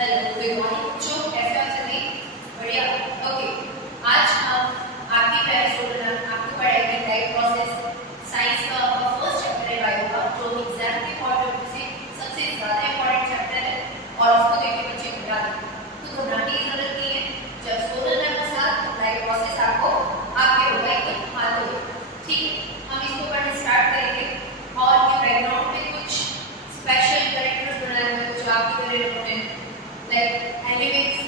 Hello good morning बच्चों, कैसे हो सभी? बढ़िया। ओके, आज हम आपकी प्यारी स्टूडेंट मैम आपको पढ़ाएंगे लाइफ प्रोसेस। साइंस का आपका फर्स्ट चैप्टर है बायो का, जो एग्जाम के पॉइंट ऑफ व्यू से सबसे ज्यादा इंपॉर्टेंट चैप्टर है और उसको देख के बच्चे घबरा गए। तो घबराने की जरूरत नहीं है। जब स्टूडेंट मैम के साथ लाइफ प्रोसेस आपको आपके होगा एकदम मालूम है। ठीक है, हम इसको पढ़ना स्टार्ट करेंगे और ये बैकग्राउंड में कुछ स्पेशल कैरेक्टर्स बनाए हुए कुछ आपकी तरह होते हैं। लाइक एनिमल्स,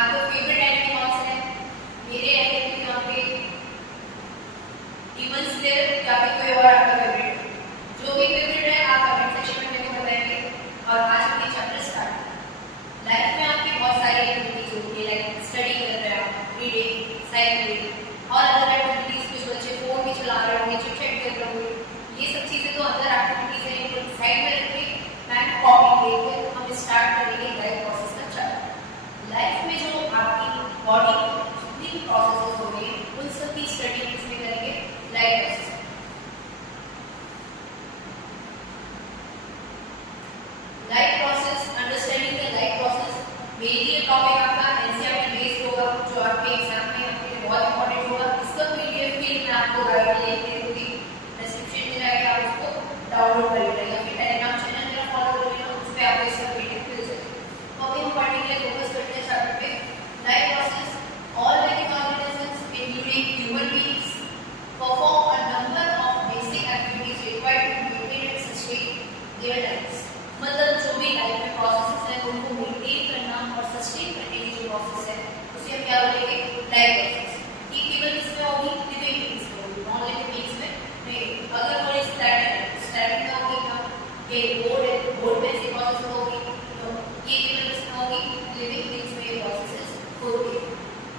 आपका फेवरेट एनिमल कौन सा है? मेरे एनिमल यहाँ पे डीमन स्लेयर या फिर कोई और आपका फेवरेट, जो भी फेवरेट है आप कमेंट सेक्शन में मेरे को बताएंगे। और आज अपनी चैप्टर स्टार्ट। लाइफ में आपकी बहुत सारी एक्टिविटीज होती है, लाइक स्टडी कर रहे हैं आप, रीडिंग, साइकिलिंग और अदर एक्टिविटीज। कुछ बच्चे फोन भी चला रहे होंगे, चिट चैट कर रहे होंगे। ये सब चीजें तो अदर एक्टिविटीज है, इनको साइड में रख के मैम कॉपी लेके हम स्टार्ट करेंगे लाइफ प्रोसेस का चैप्टर। लाइफ में जो आपकी बॉडी जितनी भी प्रोसेसेस हो गई उन सब की स्टडी किसमें करेंगे? Life process. Life process, understanding the life process, mainly ये टॉपिक आपका एनसीईआरटी बेस्ड होगा, जो आपके एग्जाम में आपके लिए बहुत इंपॉर्टेंट होगा। इसका पीडीएफ भी मैं आपको गाइड लिंक दे दूंगी डिस्क्रिप्शन में, जाके आप उसको डाउनलोड कर लीजिएगा या फिर टेलीग्राम चैनल मेरा फॉलो कर लीजिएगा, उस पे आपको इसका पीडीएफ मिल जाएगा। तो अभी हम पर्टिकुलर फोकस करते हैं चैप्टर पे। Life process, all living organisms including human beings perform a number of basic activities required to maintain and sustain their lives. मतलब जो भी लाइफ में प्रोसेसेस है उनको मेंटेन करना और सस्टेन करने की जो प्रोसेस है उसे हम क्या बोलेंगे? Life process. ये केवल किसमें होगी? लिविंग बीइंग्स में होगी, नॉन लिविंग बीइंग्स में नहीं। अगर कोई स्टैटिक में होगी ना, ये बोर्ड है, बोर्ड में ऐसी प्रोसेस होगी, तो ये केवल किसमें होगी? लिविंग बीइंग्स में ये प्रोसेसेस होती है।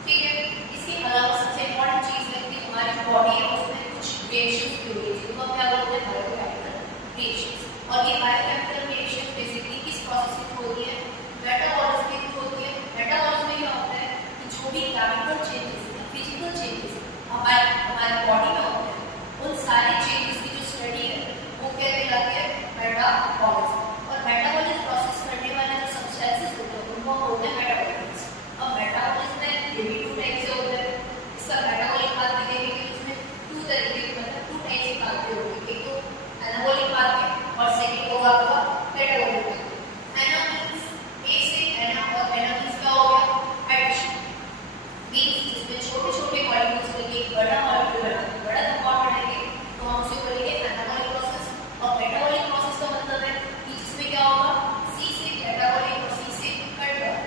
ठीक है, इसके अलावा सबसे इंपॉर्टेंट चीज है कि हमारी जो बॉडी है उसमें कुछ रिएक्शंस भी होती है, जिनको हम क्या बोलते हैं? Biochemical reactions. और ये बायोकेमिकल रिएक्शन बेसिकली किस प्रोसेस में होती है? मेटाबॉलिज्म में होती है। मेटाबॉलिज्म में क्या होता है कि जो भी केमिकल चेंजेस है, फिजिकल चेंजेस हमारे बॉडी में होते हैं, उन सारे चेंजेस की जो स्टडी है वो क्या कहलाती है? मेटाबॉलिज्म। और मेटाबॉलिज्म प्रोसेस करने वाले जो सब्सटेंसेस होते हैं उनको बोलते हैं मेटाबॉलिट्स। अब मेटाबॉलिज्म में ये भी 2 टाइप से होता है। इसका मेटाबॉलिक पाथवे देखेंगे तो इसमें 2 तरीके के मतलब 2 टाइप से पाथवे होंगे। एक तो एनाबॉलिक पाथवे और सेकंड होगा आपका मेटाबॉलिक पाथवे। एना मींस ए से एना और एना मींस क्या हो गया? एडिशन। मींस जिसमें छोटे-छोटे मॉलिक्यूल्स मिलके एक बड़ा मॉलिक्यूल बनाते हैं, बड़ा कंपाउंड बनाएंगे तो हम उसे बोलेंगे एनाबॉलिक प्रोसेस। और मेटाबॉलिक प्रोसेस का मतलब है कि जिसमें क्या होगा? सी से मेटाबॉलिक और सी से cut down.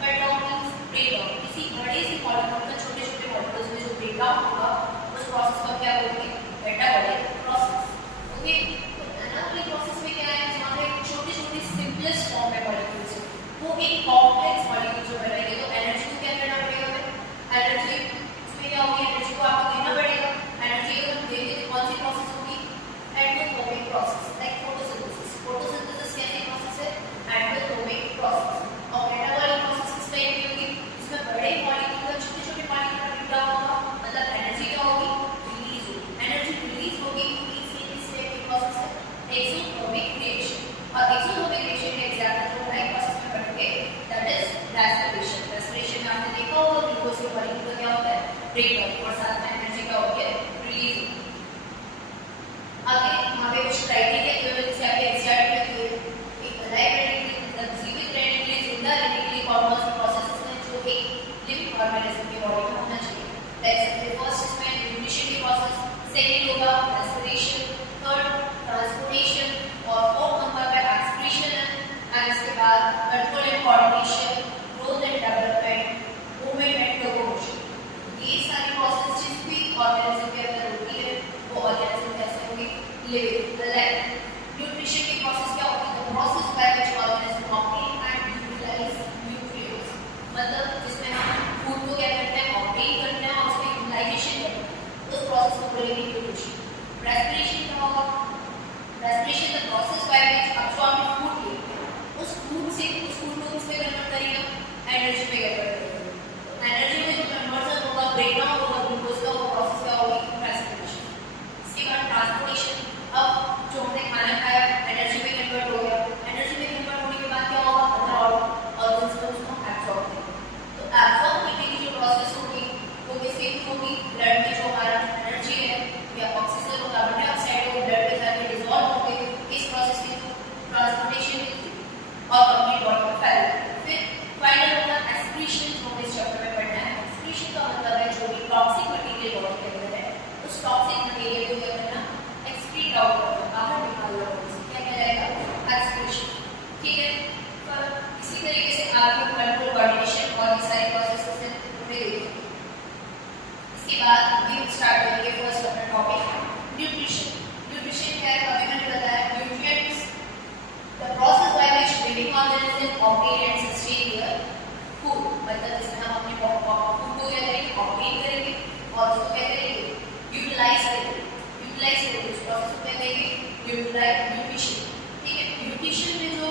Cut down means break down. किसी बड़े से मॉलिक्यूल का छोटे-छोटे मॉलिक्यूल्स में जो ब्रेक डाउन होगा उस प्रोसेस को क्या बोलेंगे? Metabolic process. Okay, anabolic process में क्या है? जहाँ पे छोटे-छोटे सिंपलेस्ट फॉर्म में मॉलिक्यूल्स है वो एक कॉम्प्लेक्स मॉलिक्यूल जो बनाएंगे, तो एनर्जी को क्या करना पड़ेगा? एनर्जी इसमें क्या होगी? एनर्जी को आपको देना पड़ेगा। एनर्जी को हम देंगे तो कौन सी प्रोसेस होगी? Endothermic process, like photosynthesis. Photosynthesis कैसी प्रोसेस है? Endothermic process. और मेटाबॉलिक प्रोसेस किस टाइप की होगी? इसमें बड़े मॉलिक्यूल का छोटे-छोटे मॉलिक्यूल का ब्रेकडाउन होगा, मतलब एनर्जी क्या होगी? रिलीज होगी। एनर्जी रिलीज होगी, इस टाइप की प्रोसेस है एक्सोथर्मिक रिएक्शन। और एक्सोथर्मिक रिएक्शन के एग्जांपल जो लाइफ प्रोसेस में पढ़ेंगे दैट इज रेस्पिरेशन। रेस्पिरेशन में आपने देखा होगा ग्लूकोज के मॉलिक्यूल का क्या होता है? ब्रेकडाउन, और साथ में एनर्जी क्या होती है? रिलीज। आगे वहाँ पे कुछ क्राइटेरिया केवल से आपके एनसीईआरटी में दिए एक लाइफ रहने के लिए, मतलब जीवित रहने के लिए, जिंदा रहने के लिए कौन-कौन से प्रोसेसेस हैं जो एक लिविंग ऑर्गेनिज्म की बॉडी में होना चाहिए। लाइक सबसे फर्स्ट इसमें न्यूट्रिशन की प्रोसेस, सेकंड होगा रेस्पिरेशन, थर्ड ट्रांसपोर्टेशन और फोर्थ नंबर पे एक्सक्रीशन है। एंड इसके बाद control and coordination, growth and development, movement and locomotion. ये सारी प्रोसेस जिस भी ऑर्गेनिज्म के अंदर होती है वो ऑर्गेनिज्म कैसे होगी? Living, alive. न्यूट्रिशन की प्रोसेस क्या होती है? Process by which organism obtain and utilise nutrients, मतलब जिसमें हम फूड को क्या करते हैं? ऑब्टेन करते हैं और उसका यूटिलाइजेशन करते हैं, उस प्रोसेस को बोलेंगे न्यूट्रिशन। रेस्पिरेशन क्या होगा? Respiration the process by which अब जो आपने फूड लिया उस फूड से उस फूड को किसमें कन्वर्ट करेगा? एनर्जी में कन्वर्ट करेगा। एनर्जी में जो कन्वर्जन होगा, ब्रेकडाउन होगा ग्लूकोज का, वो प्रोसेस क्या होगी? रेस्पिरेशन। इसके बाद ट्रांसपोर्टेशन, अब जो हमने खाना खाया एनर्जी में कन्वर्ट हो गया। एनर्जी में कन्वर्ट होने के बाद क्या होगा? Other organs organism obtain and sustain their food, मतलब इसमें हम अपने फूड को क्या करेंगे, ऑब्टेन करेंगे और उसको क्या करेंगे, यूटिलाइज करेंगे। यूटिलाइज करेंगे उस प्रोसेस को क्या कहेंगे, यूटिलाइज न्यूट्रिशन। ठीक है, न्यूट्रिशन में जो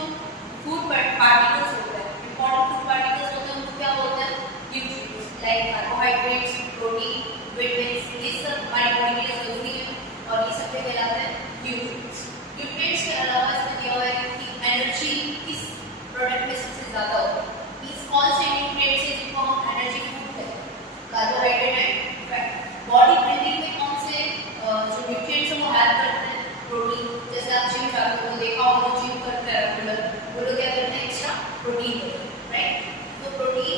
फूड पार्टिकल्स होते हैं, इंपॉर्टेंट फूड पार्टिकल्स होते हैं, उनको क्या बोलते हैं, nutrients, like carbohydrates, protein, vitamins, ये सब हमारी बॉडी के लिए जरूरी है और ये सब क्या कहलाते हैं, न्यूट्रिएंट्स। न्यूट्रिएंट्स के अलावा इसमें दिया हुआ है कि एनर्जी किस प्रोडक्ट में सबसे ज्यादा होती है, मींस कौन से न्यूट्रिएंट्स हैं जिनको हम एनर्जी फूड कहते हैं, carbohydrate and fat. Body building में कौन से जो न्यूट्रिएंट्स हैं वो हेल्प करते हैं, प्रोटीन, जैसे आप जिम जाते हो देखा होगा, जिम करते हैं रेगुलर, वो लोग क्या करते हैं, एक्स्ट्रा प्रोटीन लेते हैं, राइट। तो प्रोटीन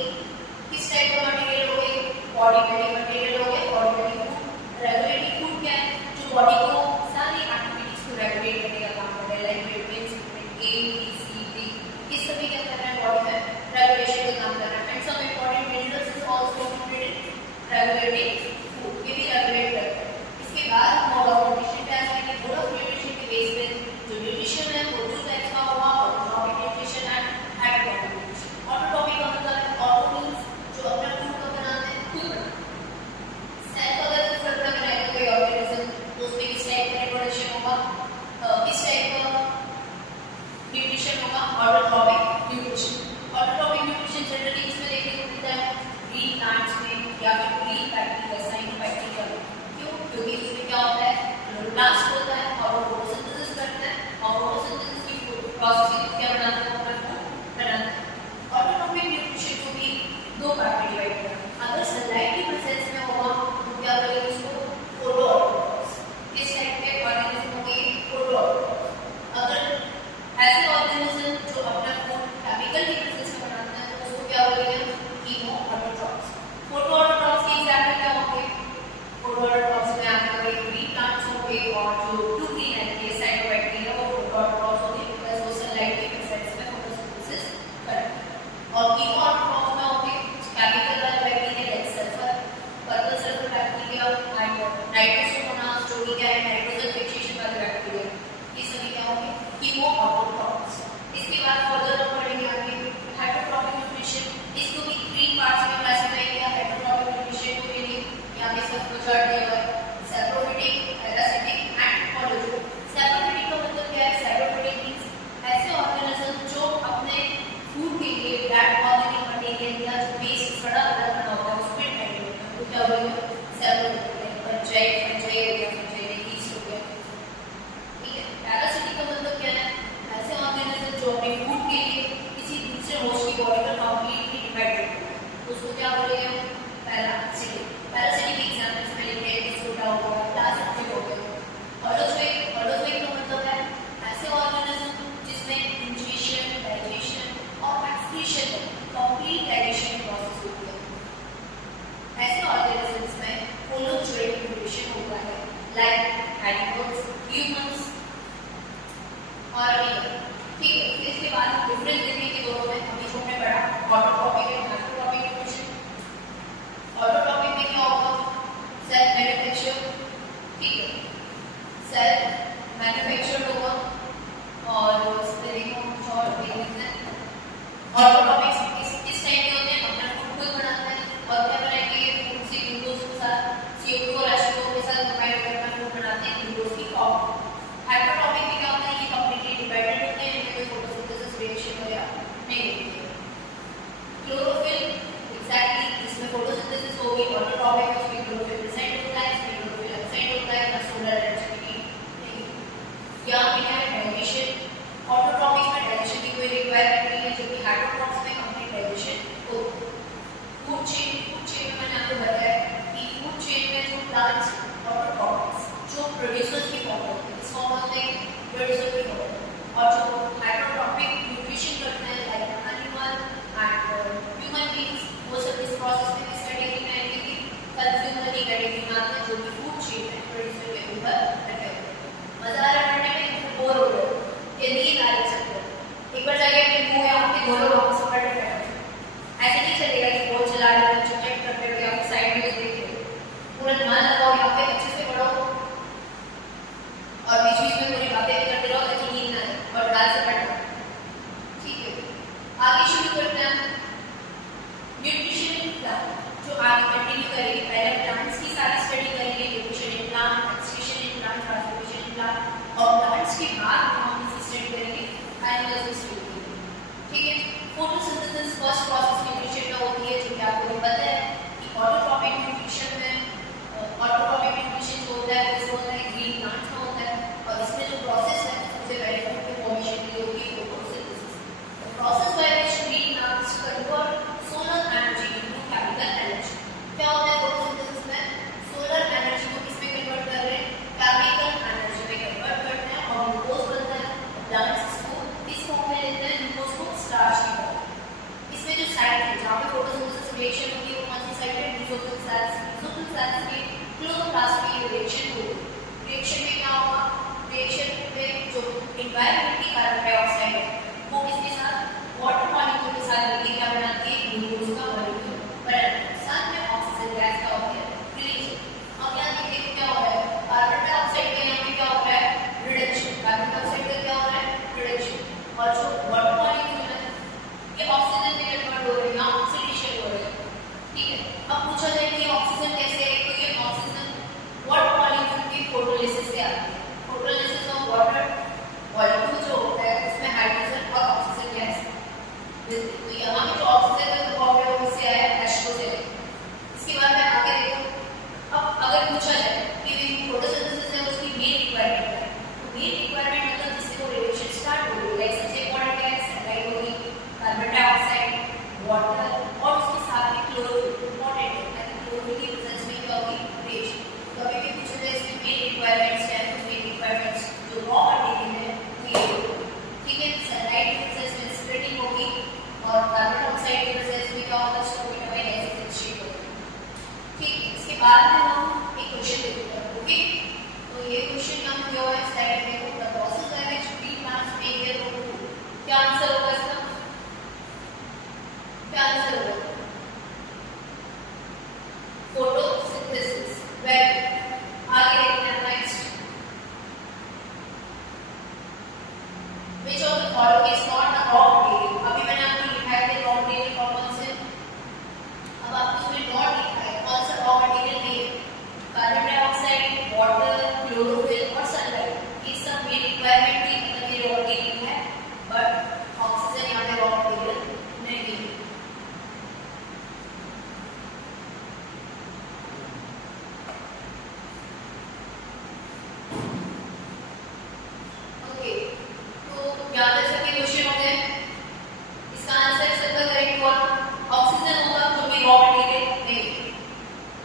किस टाइप का मटेरियल हो गया, बॉडी बिल्डिंग मटेरियल हो गया, body building food. Regulating food क्या है, जो बॉडी को सारी एक्टिविटीज को रेगुलेट करने का काम करता है, like vitamins, vitamin A, B, C, D, ये सभी क्या कर रहा है, बॉडी में रेगुलेशन का काम कर रहा है। And some important minerals is also included in regulating food, ये भी रेगुलेट करता है। इसके बाद मोड ऑफ न्यूट्रिशन पे आ जाएंगे। मोड ऑफ न्यूट्रिशन के बेस पे जो न्यूट्रिशन है वो दो टाइप्स का होगा, autotrophic nutrition and heterotrophic nutrition. Autotrophic का मतलब है ऑटो मींस जो अपना फूड को बनाते हैं, खुद बनाते हैं। सेल्फ अगर फूड अपना बनाएगा कोई ऑर्गेनिज्म, तो उसमें किस टाइप का रिप्रोडक्शन होगा, किस टाइप का न्यूट्रिशन होगा, autotrophic nutrition. Autotrophic nutrition generally किसमें देखने को मिलता है, ग्रीन प्लांट्स में या फिर ग्रीन बैक्टीरिया, साइनोबैक्टीरिया में। क्यों, क्योंकि इसमें क्या होता है, क्लोरोप्लास्ट होता है और वो फोटोसिंथेसिस करता है और फोटोसिंथेसिस की प्रोसेसिंग क्या बनाता है, अपना फूड बनाता है। ऑटोट्रॉपिक न्यूट्रिशन को भी दो पार्ट में डिवाइड किया। अगर सनलाइट की प्रेजेंस में होगा तो क्या करेंगे, उसको फोटोऑटोट्रॉप्स, किस टाइप के ऑर्गेनिज्म होंगे, फोटोऑटोट्रॉप्स। अगर ऐसे ऑर्गेनिज्म जो अपना फूड केमिकल की प्रेजेंस में बनाते हैं तो उसको क्या बोलेंगे, कीमोऑटोट्रॉप्स। फोटोऑटोट्रॉप्स के एग्जांपल क्या होंगे, फोटोऑटोट्रॉप्स में आपका ग्रीन प्लांट्स होंगे और जो ब्लू ग्रीन एल्गी साइनोबैक्टीरिया वो फोटोऑटोट्रॉप्स होंगे, बिकॉज़ वो सनलाइट की प्रेजेंस में फोटोसिंथेसिस करते हैं। और कीमोऑटोट्रॉप्स में होंगे केमिकल वाले bacteria like sulphur, purple sulphur bacteria and Nitrosomonas, जो कि क्या है, नाइट्रोजन फिक्सेशन वाले बैक्टीरिया, ये सभी क्या होंगे, कीमोऑटोट्रॉप्स। इसके बाद फर्दर हम पढ़ेंगे आगे हेटेरोट्रॉपिक न्यूट्रिशन। इसको भी 3 पार्ट्स में क्लासिफाई किया हेटेरोट्रॉपिक न्यूट्रिशन को। लिए यहाँ पे इसका फ्लोचार्ट दिया हुआ है, सैप्रोफिटिक, पैरासिटिक एंड पॉलिफिटिक। सैप्रोफिटिक का मतलब क्या है, सैप्रोफिटिक मींस ऐसे ऑर्गेनिज्म जो अपने फूड के लिए डेड ऑर्गेनिक मटेरियल या जो वेस्ट सड़ा हुआ बना होता है उसमें डिपेंड होता है, तो क्या होगा, सैप्रोफिटिक। फंजाई ईस्ट हो गया, ठीक है। पैरासिटिक का मतलब क्या है, ऐसे ऑर्गेनिज्म जो अपने फूड के लिए किसी दूसरे होस्ट की बॉडी पर कंप्लीटली डिपेंडेंट होता है, तो उसको क्या बोलेंगे, पैरासिटिक। पैरासिटिक एग्जांपल्स में लेते हैं, छोटा हो गया, प्लास्टिक हो गया। होलोजोइक का मतलब है ऐसे ऑर्गेनिज्म जिसमें इंजेक्शन, डाइजेशन और एक्सक्रीशन कंप्लीट डाइजेशन प्रोसेस होती है। ऐसे ऑर्गेनिजम्स में होलोजोइक न्यूट्रिशन होता है, लाइक एनिमल्स, ह्यूमंस और अनिमल, ठीक है। इसके बाद डिफरेंस देखने के दोनों में अभी जो हमने पढ़ा ऑटोट्रॉपिक और हेटेरोट्रॉपिक न्यूट्रिशन। ऑटोट्रॉपिक में क्या होगा, सेल्फ मैन्युफैक्चर, ठीक है, सेल्फ मैन्युफैक्चर होगा और उसमें देखो कुछ और डिफरेंस है। ऑटोट्रॉपिक इस टाइप के होते हैं, अपना फूड खुद बनाते हैं और क्या बनाएंगे, फूड से ग्लूकोज के साथ CO2 और H2O के साथ कंबाइन करके अपना फूड बनाते हैं ग्लूकोज की फॉर्म। हेटेरोट्रॉपिक में क्या होता है, ये कंप्लीटली डिपेंडेंट होते हैं, इनमें कोई फोटोसिंथेसिस रिएक्शन वगैरह नहीं होती है। क्लोरोफिल एग्जैक्टली जिसमें फोटोसिंथेसिस होगी, ऑटोट्रॉपिक में उसमें क्लोरोफिल प्रेजेंट होता है, इसमें क्लोरोफिल एब्सेंट होता है, ना सोलर इलेक्ट्रिसिटी नहीं। यहाँ पे क्या है, डाइजेशन। ऑटोट्रॉपिक में डाइजेशन की कोई रिक्वायरमेंट नहीं है, जबकि हेटेरोट्रॉपिक में कंप्लीट डाइजेशन होता है। फूड चेन में मैंने आपको बताया कि फूड चेन में जो प्लांट्स ऑटोट्रॉपिक्स जो प्रोड्यूसर्स की फॉर्म होते हैं, इस फॉर्म में प्रोड्यूसर की फॉर्म, और जो हेटेरोट्रॉपिक न्यूट्रिशन करते हैं like photosynthesis first process nutrition में होती है, जो कि आपको पता है कि ऑटोट्रॉपिक न्यूट्रिशन में ऑटोट्रॉपिक न्यूट्रिशन जो होता है वो होता है ग्रीन प्लांट्स में होता है, और इसमें जो प्रोसेस है सबसे पहले फूड के फॉर्मेशन के लिए होती है photosynthesis. The process by which green plants convert solar energy into chemical energy. क्या होता है फोटोसिंथेसिस में? सोलर एनर्जी को किस में कन्वर्ट कर रहे हैं? केमिकल एनर्जी में कन्वर्ट करते हैं और ग्लूकोज बनता है। प्लांट्स इसको किस फॉर्म में लेते हैं? ग्लूकोज को स्टार्च की फॉर्म में। इसमें जो साइट है जहाँ पे फोटोसिंथेसिस रिएक्शन होती है वो कौन सी साइट है? ड्यूसोफिल सेल्स। ड्यूसोफिल सेल्स में क्लोरोप्लास्ट की रिएक्शन होगी। रिएक्शन में क्या होगा? रिएक्शन में जो एनवायरनमेंट की कार्बन डाइऑक्साइड है वो किसके साथ? वाटर मॉलिक्यूल के साथ मिलकर क्या बनाती है? ग्लूकोज का मॉलिक्यूल बनाती है। साथ में ऑक्सीजन गैस का होता है रिलीज। अब यहाँ देखिए तो क्या हो रहा है? कार्बन डाइऑक्साइड का यहाँ पे क्या हो रहा है? रिडक्शन। कार्बन डाइऑक्साइड का क्या हो रहा है? रिडक्शन। और जो वाटर मॉलिक्यूल है ये ऑक्सीजन में कन्वर्ट हो रहे हैं, ऑक्सीडेशन हो रहे हैं। ठीक है, अब पूछा जाए कि ऑक्सीजन कैसे है? तो ये ऑक्सीजन वाटर मॉलिक्यूल की फोटोलिसिस से आती है। फोटोलिसिस ऑफ वाटर मॉलिक्यूल जो होता है उसमें हाइड्रोजन और ऑक्सीजन गैस मिलती है। तो यहाँ पे जो ऑक्सीजन का फॉर्म है वो किससे आया है? H2 से। इसके बाद में आगे देखो, अब अगर पूछा जाए कि फोटोसिंथेसिस है उसकी मेन रिक्वायरमेंट क्या है, तो मेन रिक्वायरमेंट मतलब जिससे वो रिएक्शन स्टार्ट हो रही है, सबसे इंपॉर्टेंट क्या है? सनलाइट होगी, कार्बन डाइऑक्साइड, वाटर और उसके साथ में क्लोरोफिल इंपॉर्टेंट है, ताकि क्लोरोफिल की प्रेजेंस में क्या होगी? रिएक्शन। तो अभी भी पूछा जाए इसमें मेन रिक्वायरमेंट्स क्या है, तो मेन रिक्वायरमेंट्स जो रॉ मटेरियल है वो ये होगी। ठीक है, सनलाइट की प्रेजेंस में स्प्लिटिंग होगी और कार्बन डाइऑक्साइड की प्रेजेंस में क्या होगा? स्टोमेटामाइन एसिड शेप होगा। ठीक, इसके बाद में हम एक क्वेश्चन देखते हैं। ओके, तो ये क्वेश्चन हम जो है स्लाइड में देखो, the process by which green plants make their own food. क्या आंसर होगा इसका? क्या आंसर होगा? फोटोसिंथेसिस। वेल, आगे देखते हैं next. Which of the following is not a raw material? अभी मैंने आपको लिखा है कि raw material कौन से, अब आपको इसमें नॉट लिखा है कौन सा रॉ मटेरियल नहीं है। कार्बन डाइऑक्साइड, वाटर, क्लोरोफिल और सनलाइट, ये सब मेन रिक्वायरमेंट थी, मतलब ये रॉ मटेरियल है, बट ऑक्सीजन यहाँ पे रॉ मटेरियल नहीं है। ओके, तो याद रख सकते क्वेश्चन हो गए। इसका आंसर सबका करेक्ट हुआ, ऑक्सीजन होगा तो भी रॉ मटेरियल नहीं।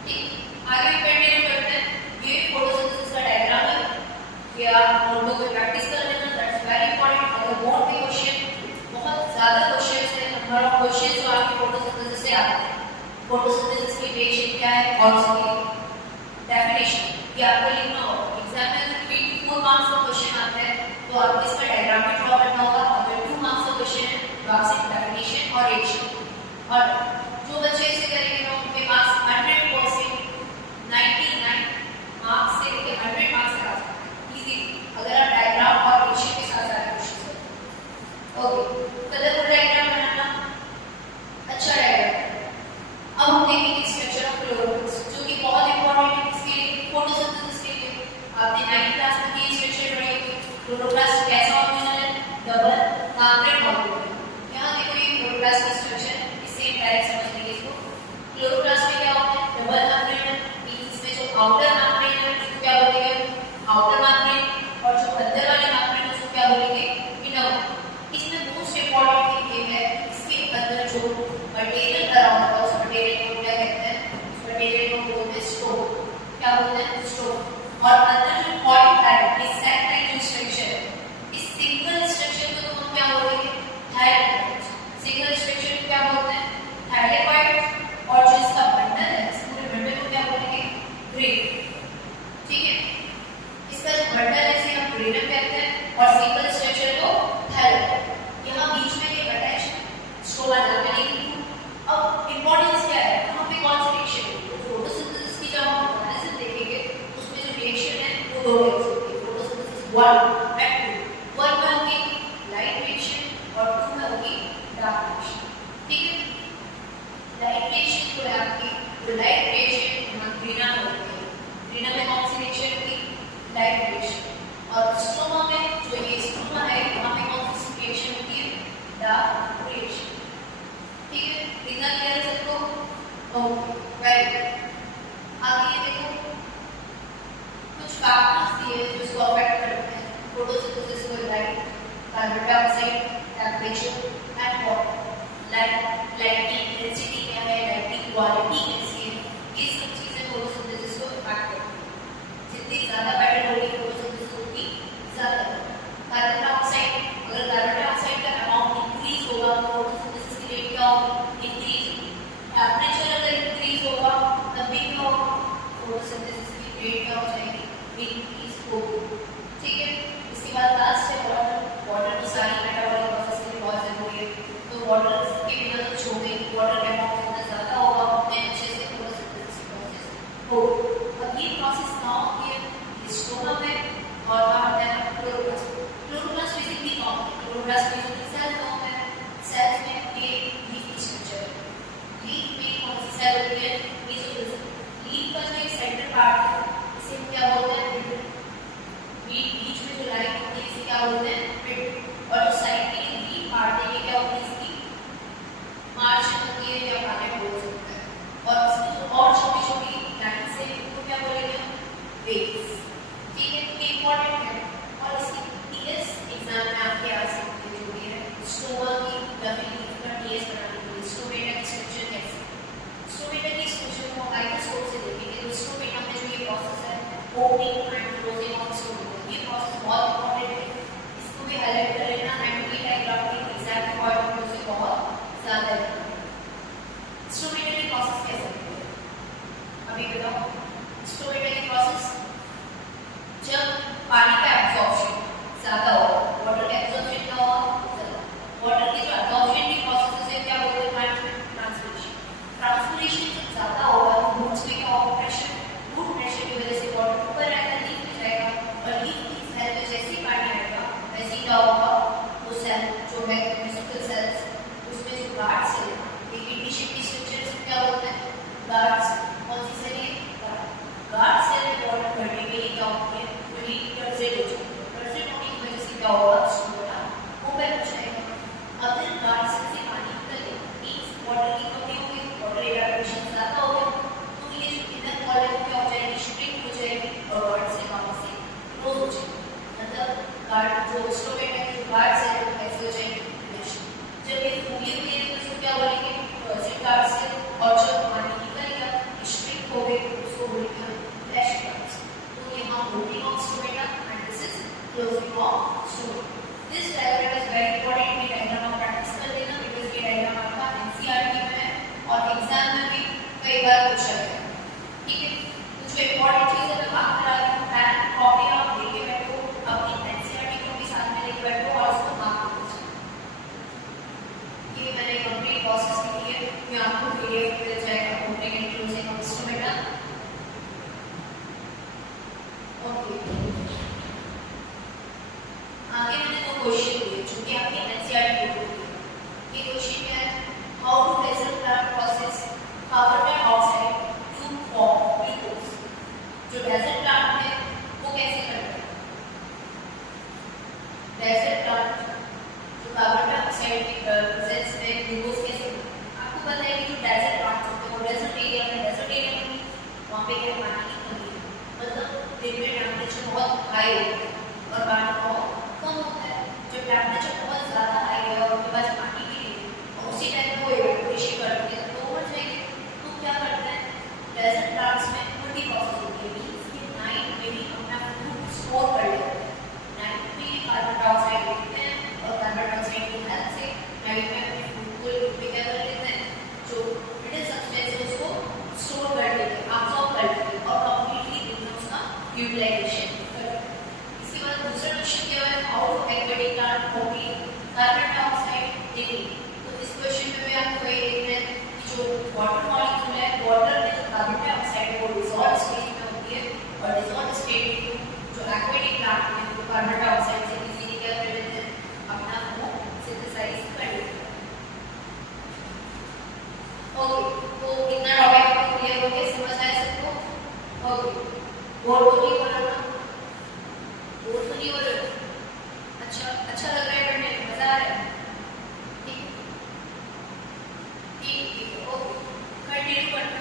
ठीक, आगे कंटिन्यू करते हैं। ये फोटोसिंथेसिस का डायग्राम है, ये आप नोटबुक में प्रैक्टिस कर लेना, दैट्स वेरी इंपॉर्टेंट। अगर बोर्ड के क्वेश्चन, बहुत ज्यादा क्वेश्चंस है, नंबर ऑफ क्वेश्चन जो आपके फोटोसिंथेसिस से आते हैं। फोटोसिंथेसिस की रिएक्शन क्या है और उसकी डेफिनेशन ये आपको लिखना होगा। एग्जाम में अगर 3 to 4 मार्क्स का क्वेश्चन आता है तो आपको इसका डायग्राम भी ड्रॉ करना होगा। अगर 2 मार्क्स का क्वेश्चन है तो आप सिर्फ डेफिनेशन और रिएक्शन, और जो बच्चे इसे करेंगे ना उनके पास 100% 99 मार्क्स से लेकर 100 मार्क्स तक आ सकते हैं इजी, अगर आप डायग्राम और रिएक्शन के साथ सारे क्वेश्चन करें। ओके, कलरफुल डायग्राम बनाना, अच्छा डायग्राम। अब हम देखेंगे स्ट्रक्चर ऑफ क्लोरोप्लास्ट, जो कि बहुत इंपॉर्टेंट है इसके लिए, फोटोसिंथेसिस के लिए। आपने 9th क्लास में ये स्ट्रक्चर पढ़ी होगी। क्लोरोप्लास्ट कैसा ऑर्गेनेल है? डबल मेम्ब्रेन मॉलिक्यूल है। यहाँ देखो ये क्लोरोप्लास्ट की स्ट्रक्चर, इससे डायरेक्ट समझ लेंगे इसको। क्लोरोप्लास्ट में क्या होता है? डबल मेम्ब्रेन है, इसमें जो आउटर मेम्ब्रेन है उसको क्या बोलेंगे? आउटर मेम्ब्रेन, और जो अंदर वाले मेम्ब्रेन है उसको क्या बोलेंगे? इनर। इसमें मोस्ट इंपॉर्टेंट थिंग ये है इसके अंदर जो मटेरियल अराउंड होता है उस मटेरियल को क्या कहते हैं? उस मटेरियल को बोलते हैं स्टोव। क्या बोलते हैं? स्टोव। और अंदर जो पॉइंट टाइप, इस सेट टाइप जो स्ट्रक्चर है, इस सिंगल स्ट्रक्चर को तो हम क्या बोलेंगे? थायलाकोइड। सिंगल स्ट्रक्चर को क्या बोलते हैं? थायलाकोइड। और जो इसका बंडल है, इस पूरे बंडल को क्या बोलेंगे? ग्रेन। ठीक है, इसका जो बंडल है इसे हम ग्रेनम कहते हैं और सिंगल स्ट्रक्चर को थायलाकोइड। यहाँ बीच में ये अटैच स्टोमा नाम। अब इंपॉर्टेंस क्या है? यहाँ पे कौन सी रिएक्शन है? तो फोटोसिंथेसिस की जब हम एनालिसिस देखेंगे तो उसमें जो रिएक्शन है वो दो टाइप्स होती है। Photosynthesis 1 and 2। 1 में होगी लाइट रिएक्शन और 2 में होगी डार्क रिएक्शन। ठीक है, लाइट रिएक्शन जो है आपकी, जो लाइट रिएक्शन यहाँ ग्रीना में होती है। ग्रीना में कौन सी रिएक्शन होती है? Light reaction. और स्टोमा में, जो ये स्टोमा है, वहाँ पे कौन सी रिएक्शन होती है? Dark reaction. Okay very good. आगे देखो कुछ फैक्टर्स दिए जो इसको अफेक्ट करते हैं फोटोसिंथेसिस को, light, carbon dioxide, temperature and water. Light की इंटेंसिटी क्या है, लाइट की क्वालिटी कैसी है, ये सब चीजें फोटोसिंथेसिस को इफेक्ट करती हैं। जितनी ज्यादा बेटर होगी फोटोसिंथेसिस उतनी ज्यादा। कार्बन डाइऑक्साइड, अगर कार्बन डाइऑक्साइड का अमाउंट इंक्रीज होगा तो फोटोसिंथेसिस की रेट क्या होगी, इंक्रीज होगी। टेम्परेचर अगर इंक्रीज होगा तब भी क्या होगा, फोटोसिंथेसिस की रेट क्या हो जाएगी, इंक्रीज होगी। ठीक है। इसके बाद लास्ट है वाटर। वाटर तो सारी मेटाबॉलिक प्रोसेस के लिए बहुत जरूरी है, तो वाटर के बिना तो छोड़ देंगे। वाटर का अमाउंट जितना ज्यादा होगा उतने अच्छे से फोटोसिंथेसिस प्रोसेस होगी। अब ये प्रोसेस कहाँ होती है, स्टोमा में, और कहाँ होता है क्लोरोप्लास्ट। क्लोरोप्लास्ट बेसिकली कहाँ होता है, क्लोरोप्लास्ट बेसिकली सेल फॉर्म है। सेल्स में ये लीफ की स्ट्रक्चर है। लीफ में कौन सी सेल होती है, मेसोफिल। लीफ का जो ये सेंटर पार्ट है इसे हम क्या बोलते हैं, मिड। बीच में जो लाइन होती है इसे क्या बोलते हैं, मिड। और जो साइड की जो लीफ पार्ट है ये क्या होती है, इसकी मार्जिन होती है या पार्ट बोल सकते हैं। और इसमें जो और छोटी छोटी लाइन्स है उनको क्या बोलेंगे, वेव्स। ठीक है, ये इंपॉर्टेंट है। और इसकी टीएस एग्जाम में आपके आ सकते हैं, जो भी है स्टोमा की या फिर लीफ का टीएस बनाने के लिए स्टोमेटा की स्ट्रक्चर कैसी है। स्टोमेटा की स्ट्रक्चर को माइक्रोस्कोप से देखेंगे तो स्टोमेटा में जो ये प्रोसेस है opening and closing of stomata, ये प्रोसेस बहुत इंपॉर्टेंट है। इसको भी हाईलाइट कर लेना, एंड ये डायग्राम की एग्जैक्ट पॉइंट ऑफ व्यू से बहुत ज्यादा है। स्टोमेटा की प्रोसेस कैसे होती है अभी बताओ। स्टोमेटा की प्रोसेस, जब पानी का एब्जॉर्प्शन ज्यादा हो, वाटर का एब्जॉर्प्शन क्या होगा ज्यादा, वाटर की जो एब्जॉर्प्शन की प्रोसेस उसे क्या बोलते हैं, ट्रांसपिरेशन। ट्रांसपिरेशन जब ज्यादा होगा तो रूट्स में क्या होगा, प्रेशर। रूट प्रेशर की वजह से वाटर ऊपर आएगा, लीफ में जाएगा, और लीफ की सेल में जैसे ही पानी आएगा वैसे ही क्या होगा, वो सेल जो है मेसोफिल सेल्स, उसमें जो गार्ड सेल है, एक टिश्यू की स्ट्रक्चर से क्या बोलते हैं, गार्ड्स। कौन सी सेल है, गार्ड सेल में वाटर भरने के लिए क्या होती है, पूरी टर्सेट हो जाती है। टर्सेट होने की वजह से क्या होगा, स्टोमेटा ओपन हो जाएगा। अगर गार्ड सेल से पानी निकले मींस वाटर की कमी होगी, वाटर इवैपोरेशन ज्यादा हो गया, तो ये जो इनर वॉल है क्या हो जाएगी, श्रिंक हो जाएगी और गार्ड से वापस से क्लोज हो जाएगी। मतलब गार्ड जो स्टोमेटा की गार्ड सेल है कैसे हो जाएगी, जब ये फूली हुई है तो इसको क्या बोलेंगे, टर्सेट गार्ड सेल। और जब पानी निकल गया, श्रिंक हो गई, उसको बोलेंगे फ्लैश गार्ड सेल। तो यहाँ opening of stomata and this is closing of stomata. This diagram is very important. ये डायग्राम आप प्रैक्टिस कर लेना बिकॉज ये डायग्राम आपका एनसीईआरटी में है और एग्जाम में भी कई बार पूछा गया है। ठीक है, तो जो इंपॉर्टेंट चीज है मैं बात करा रही हूँ, पैन कॉपी आप लेके बैठो, अपनी एनसीईआरटी को भी साथ में लेके बैठो और उसको मार्क करो। ये मैंने कंप्लीट प्रोसेस की है, ये आपको पीडीएफ मिल जाएगा opening and closing of stomata. Okay, आगे मैंने दो क्वेश्चन दिए जो कि आपके एनसीईआरटी को दिए। ये क्वेश्चन क्या है, how to desert plant process carbon dioxide to form glucose. जो डेजर्ट प्लांट है वो कैसे करता है, डेजर्ट प्लांट जो कार्बन डाइऑक्साइड की प्रेजेंस में ग्लूकोज कैसे करता है। आपको पता है कि जो डेजर्ट प्लांट होते हैं वो डेजर्ट एरिया में वहाँ पे क्या पानी की कमी है, मतलब दिन में टेम्परेचर बहुत हाई होता है और पानी बहुत कम होता है। जब टेम्परेचर बहुत ज़्यादा हाई है और उनके पास पानी के लिए और उसी टाइम पे वो इवैपोरेशन करते हैं तो मर जाएंगे। तो क्या करते हैं, डेजर्ट प्लांट्स में उल्टी प्रोसेस होती है, मींस कि नाइट में भी अपना फूड स्टोर कर लेते हैं। नाइट में कार्बन डाइऑक्साइड लेते हैं और कार्बन डाइऑक्साइड की हेल्प से नाइट में अपने फूड को लिक्विड क्या कर लेते हैं, जो मिडिल सब्सटेंस है उसको स्टोर कर लेते हैं, अब्सॉर्ब कर लेते हैं और कंप्लीटली दिन में उसका यूटिलाइजेशन करते हैं। इसके बाद दूसरा क्वेश्चन क्या है, how to activate plant copy carbon dioxide living. तो इस क्वेश्चन में भी आपको ये देखना है कि जो वाटर मॉलिक्यूल है, वाटर में जो कार्बन डाइऑक्साइड है वो डिसॉल्व स्टेज में होती है और डिसॉल्व स्टेट जो एक्टिवेटिंग प्लांट है वो कार्बन डाइऑक्साइड से इजीली क्या कर लेते हैं, अपना वो सिंथेसाइज कर लेते हैं। ओके, तो इतना टॉपिक आपको क्लियर हो गया, समझ आया सबको। ओके, बोर तो नहीं हो रहा ना, बोर तो नहीं हो रहा, अच्छा लग रहा है पढ़ने में, मजा आ रहा है, ठीक है, ओके, कंटिन्यू करते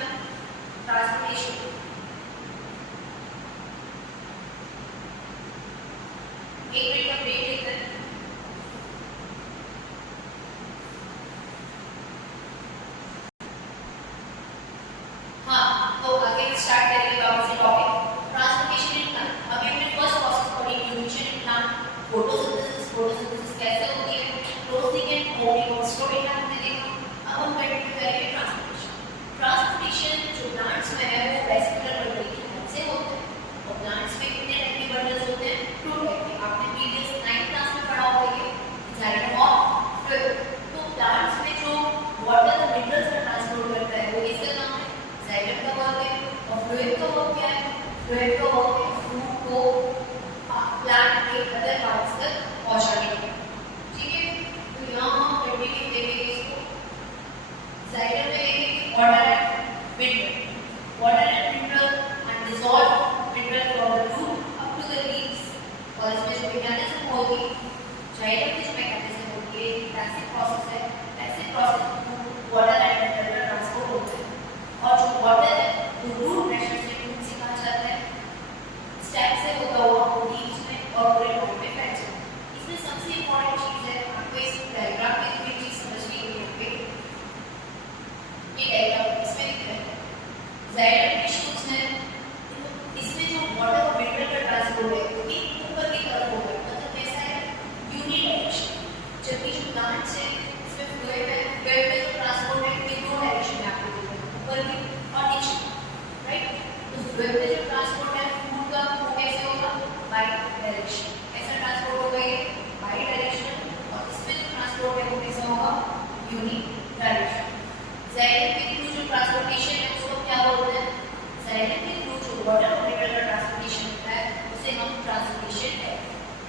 स्टोरेज हमने देखा। अब हम कंटिन्यू करेंगे ट्रांसपोर्टेशन। ट्रांसपोर्टेशन जो प्लांट्स में है वो वेस्कुलर बंडल की हेल्प से होता है। और प्लांट्स में कितने टाइप के बंडल्स होते हैं? 2 टाइप के। आपने प्रीवियस 9th क्लास में पढ़ा होगा ये जाइलम और फ्लोएम। तो प्लांट्स में जो वाटर और मिनरल्स का ट्रांसपोर्ट करता है वो किसका काम है? जाइलम का वर्क है। और फ्लोएम का वर्क क्या है? फ्लोएम का वर्क है फ्रूट को प्लांट के अदर पार्ट्स तक पहुंचाने का। ठीक है, तो यहाँ हम कंटिन्यू देखेंगे इसको। जाइलम में देखेंगे water and mineral, water and mineral and dissolve mineral from the root up to the leaves. और इसमें जो मैकेनिज्म होगी, जाइलम की जो मैकेनिज्म होगी ये पैसिव प्रोसेस है। Passive process water and mineral का ट्रांसपोर्ट होता है। और जो वाटर है वो रूट प्रेशर से रूट से कहाँ जाता है? स्टेम से होता हुआ लीव्स में और पूरे बॉडी में फैल जाता है। इसमें सबसे इम्पोर्टेंट चीज है आपको इस डायग्राम में कोई चीज समझनी होगी। ये डायग्राम इसमें दिख रहा है जाइलम टिश्यूज है, इसमें जो वाटर और मिनरल का ट्रांसपोर्ट है वो ऊपर की तरफ होगा। मतलब कैसा है? यूनिडायरेक्शन। जबकि जो प्लांट्स है इसमें फ्लोएम है, फ्लोएम में जो ट्रांसपोर्ट है ये 2 डायरेक्शन में आपको दिख रहा है, ऊपर की और नीचे, राइट? तो फ्लोएम में जो ट्रांसपोर्ट है फूड का वो कैसे होगा? By direction. ऐसा ट्रांसपोर्ट होगा ये बाई डायरेक्शन। और इसमें जो ट्रांसपोर्ट है वो कैसा होगा? Unidirection. जाइलम के थ्रू जो ट्रांसपोर्टेशन है उसको क्या बोलते हैं? जाइलम के थ्रू जो वाटर और मिनरल का ट्रांसपोर्टेशन होता है उसे हम ट्रांसपोर्टेशन है।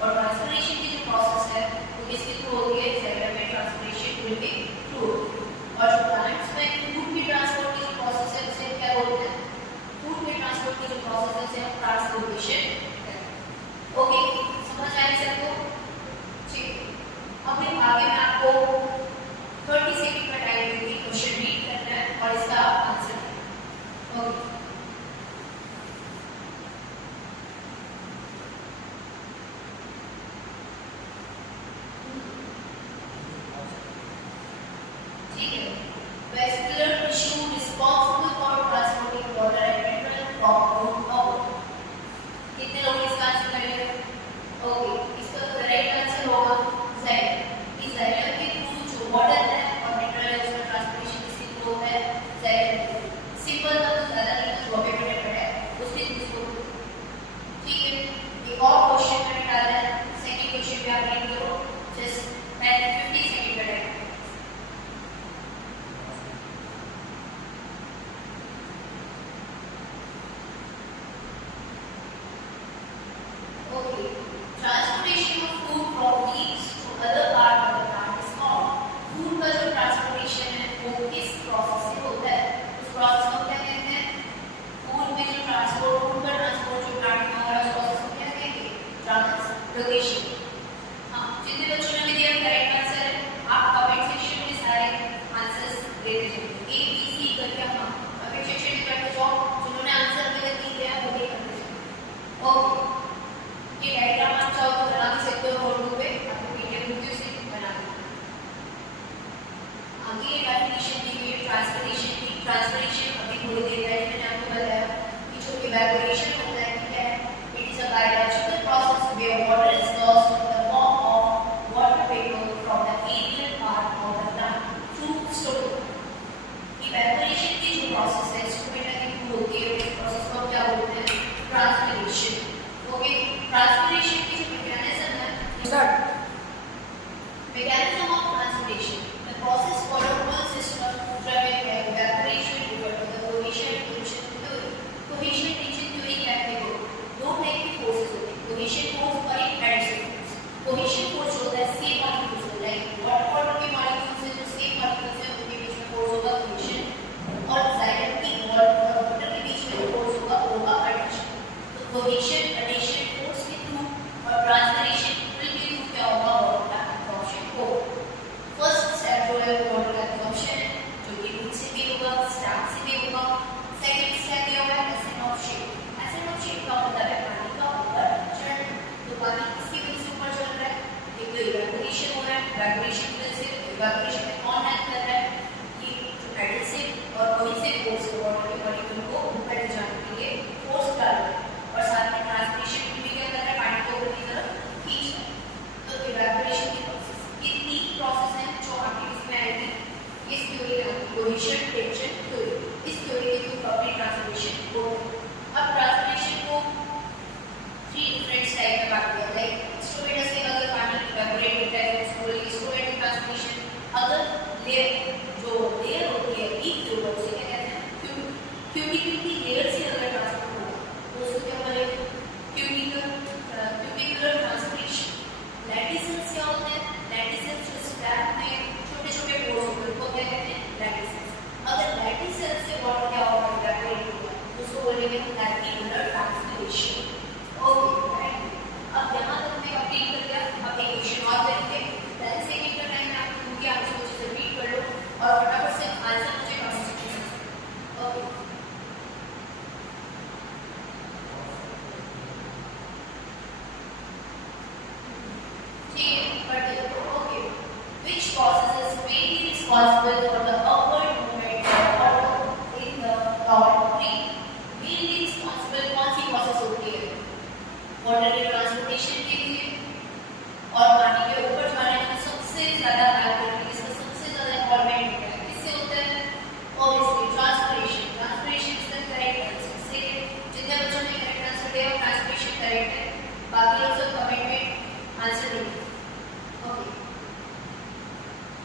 और ट्रांसपोर्टेशन की जो प्रोसेस है वो किसके थ्रू होती है? जाइलम में ट्रांसपोर्टेशन विल बी थ्रू। और जो प्लांट्स में फूड की ट्रांसपोर्ट की जो प्रोसेस है उसे क्या बोलते हैं? फूड के ट्रांसपोर्ट की जो प्रोसेस है उसे हम ट्रांसपोर्टेशन है। ओके, समझ आया सबको? ठीक। अब आगे मैं आपको 30 सेकंड का टाइम दूंगी, क्वेश्चन रीड करना है और इसका आंसर देना। ओके, ठीक है। Vascular tissue responsible for transporting water and mineral from root upward. कितने लोग इसका आंसर करेंगे? ओके, इसका तो राइट आंसर होगा जाइलम। इस जाइलम के थ्रू जो वाटर है और मिनरल है उसका ट्रांसपोर्टेशन किसके थ्रू होता है? जाइलम के थ्रू। सिंपल था तो ज्यादा नहीं तो जो भी मैंने पढ़ा है उसके थ्रू। ठीक है, एक और क्वेश्चन मैंने डाला है, सेकंड क्वेश्चन पे आप रीड करो। जस्ट 50 सेकंड का time. Okay, transportation of food from leaves to other part of the plant is called. Food का जो transportation है वो किस प्रोसेस से होता है? उस प्रोसेस को क्या कहते हैं? फूड में जो ट्रांसपोर्ट, फूड का ट्रांसपोर्ट जो प्लांट में हो रहा है उस प्रोसेस को क्या कहेंगे? ट्रांसलोकेशन। हाँ, जितने बच्चों ने भी दिया करेक्ट आंसर है आप कमेंट सेक्शन में सारे आंसर्स देते जाइए। A B C करके आप कमेंट सेक्शन में करते जाओ, जिन्होंने आंसर गलत दिया है वो भी करते जाओ। ओके, ये डायग्राम आप चाहो तो बना भी सकते हो नोटबुक पे, आपको पीडीएफ बुक से बना लो। आगे ये डेफिनेशन दी गई है ट्रांसपोर्टेशन की। ट्रांसपोर्टेशन अभी थोड़ी देर पहले मैंने आपको बताया कि जो इवैपोरेशन होता है क्या है? It is a biological process where water is lost in the form of water vapour from the aerial part of the plant through storage. Evaporation की जो प्रोसेस है इसको बेटा की थ्रू होती है, उस प्रोसेस को क्या बोलते हैं? ट्रांसपिरेशन। ओके, ट्रांसपिरेशन की जो मैकेनिज्म है, mechanism of transpiration, the process followed by the system of drawing evaporation referred to the cohesion tension theory. Cohesion tension theory क्या है? दो टाइप की फोर्सेस होती हैं, cohesion force और एक adhesion force. Cohesion force होता है सेम मॉलिक्यूल्स को, लाइक वाटर के मॉलिक्यूल्स से जो सेम मॉलिक्यूल्स हैं उनके बीच में फोर्स होगा cohesion, और जाइलम की वाटर के बीच में फोर्स होगा वो होगा adhesion. तो cohesion adhesion force के थ्रू और ट्रांसपिरेशन के थ्रू क्या होगा? वाटर का एब्जॉर्प्शन होगा। फर्स्ट स्टेप जो है वो वाटर का एब्जॉर्प्शन है, जो कि रूट से भी होगा, स्टेम से भी होगा। सेकंड स्टेप ये होगा acid of shape. Acid of shape का मतलब है पानी का ऊपर चढ़ना। तो पानी किसकी वजह से ऊपर चढ़ रहा है? एक तो इवैपोरेशन हो रहा है, इवैपोरेशन की वजह से इवैपोरेशन में कौन हेल्प कर रहा है? ये जो एडिसिव और कोहेसिव फोर्स है वाटर के मॉलिक्यूल को ऊपर ले जाने के लिए फोर्स डाल रहा है, और साथ में ट्रांसपिरेशन भी क्या कर रहा है? पानी को ऊपर की तरफ खींच रहा है। तो इवैपोरेशन की प्रोसेस, ये तीन प्रोसेस हैं जो अगर लेयर जो लेयर होती है ईच जो उसे क्या कहते हैं क्यूटिकल की लेयर से अगर ट्रांसपोर्ट होगा तो उसको क्या बोलेंगे क्यूटिकुलर ट्रांसपोर्टेशन। लैटिसेंस क्या होते हैं? लैटिसेंस जो स्टैप में छोटे छोटे पोर्स होते हैं उनको क्या कहते हैं? लैटिसेंस। अगर लैटिसेंस से वाटर क्या होगा? इवैपोरेट होगा, उसको बोलेंगे लैटिकुलर ट्रांसपोर्टेशन। ओके, अब यहाँ तक मैं कंप्लीट कर दिया। अब एक क्वेश्चन और करेंगे, 10 सेकंड का टाइम है आपको, क्योंकि आप इसको अच्छे से रीड कर लो और फटाफट से आंसर मुझे कमेंट सेक्शन में। ओके, ठीक है, पढ़ लो। Okay, which process is mainly responsible for the upward movement of water in the dot tree? Mainly responsible कौन सी प्रोसेस होती है? वाटर के ट्रांसपोर्टेशन के लिए और पानी के ऊपर जाने में सबसे ज्यादा हेल्प करती है, जिसका सबसे ज्यादा इन्वॉल्वमेंट होता है, किससे होता है? Obviously transportation. Transportation is the correct answer. ठीक है, जितने बच्चों ने करेक्ट आंसर दिया ट्रांसपोर्टेशन करेक्ट है, बाकी लोग सब कमेंट में आंसर देंगे। ओके,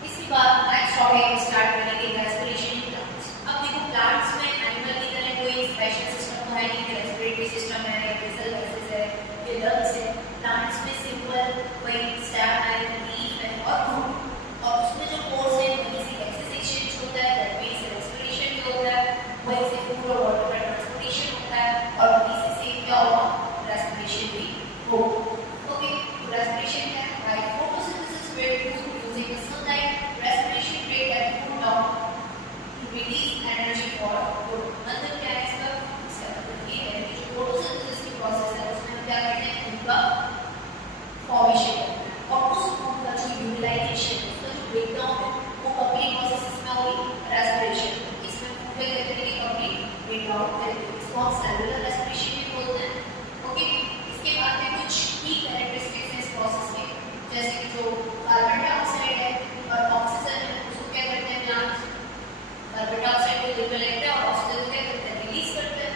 इसके बाद नेक्स्ट टॉपिक स्टार्ट करेंगे रेस्पिरेशन इन प्लांट्स। अब देखो प्लांट्स में एनिमल की तरह कोई स्पेशल सिस्टम तो है नहीं, रेस्पिरेटरी सिस्टम है या बेसल गैसेस है या लंग्स है। प्लांट्स में सिंपल वही स्टेम है, लीफ है और रूट, और उसमें जो पोर्स है वहीं से गैसेस एक्सचेंज होता है, दैट मींस रेस्पिरेशन भी होता है, वहीं से फूड और वाटर का ट्रांसपोर्टेशन होता है और वहीं से क्या होगा? रेस्पिरेशन भी होगा। ओके, तो रेस्पिरेशन क्या है? By photosynthesis where food using the sunlight, respiration rate that cool down to release energy for food। मतलब क्या है इसका? इसका मतलब ये है कि जो फोटोसिंथेसिस की प्रोसेस है उसमें हम क्या करते हैं? फूड का फॉर्मेशन करते हैं और उस फूड का जो यूटिलाइजेशन है, उसका जो ब्रेकडाउन है, वो कंप्लीट प्रोसेस में होगी रेस्पिरेशन। इसमें फूड में कहते हैं कि कंप्लीट ब्रेकडाउन करते हैं, इसको हम सेलुलर रेस्पिरेशन भी बोलते हैं। ओके, इसके बाद में कुछ की कैरेक्टरिस्टिक्स है इस प्रोसेस में, जैसे कि जो कार्बन डाइऑक्साइड है और ऑक्सीजन है, उसको क्या करते हैं? प्लांट्स कार्बन डाइऑक्साइड को दिल में लेते हैं और ऑक्सीजन को क्या करते हैं? रिलीज करते हैं।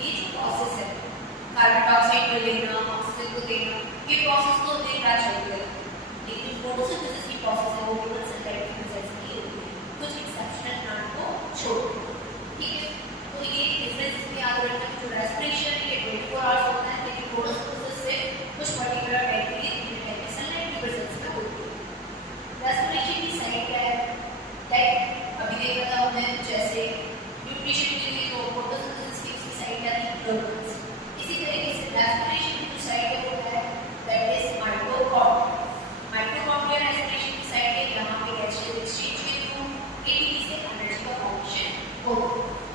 ये जो प्रोसेस है कार्बन डाइऑक्साइड को लेना, ऑक्सीजन को देना, ये प्रोसेस तो दिन रात चलती है, लेकिन फोटोसिंथेसिस की प्रोसेस है वो केवल सनलाइट की वजह से ही होती है, कुछ एक्सेप्शनल प्लांट को छोड़। ठीक है, तो ये डिफरेंस इसमें याद रखना है। जो रेस्पिरेशन ये 24 आवर्स होता है, लेकिन फोटोसिंथेसिस से कुछ पर्टिकुलर टाइम के लिए सनलाइट की प्रेजेंस में होती है। रेस्पिरेशन की साइड क्या है? लाइक अभी देखा था हमने, जैसे न्यूट्रिशन के लिए तो फोटोसिंथेसिस की साइड क्या थी? ग्लूकोज। इसी तरीके से रेस्पिरेशन की जो साइड है वो है that is mitochondria. Mitochondria respiration की साइड है, यहाँ पे गैसेस एक्सचेंज के थ्रू एटीपी से एनर्जी का फॉर्मेशन होगा।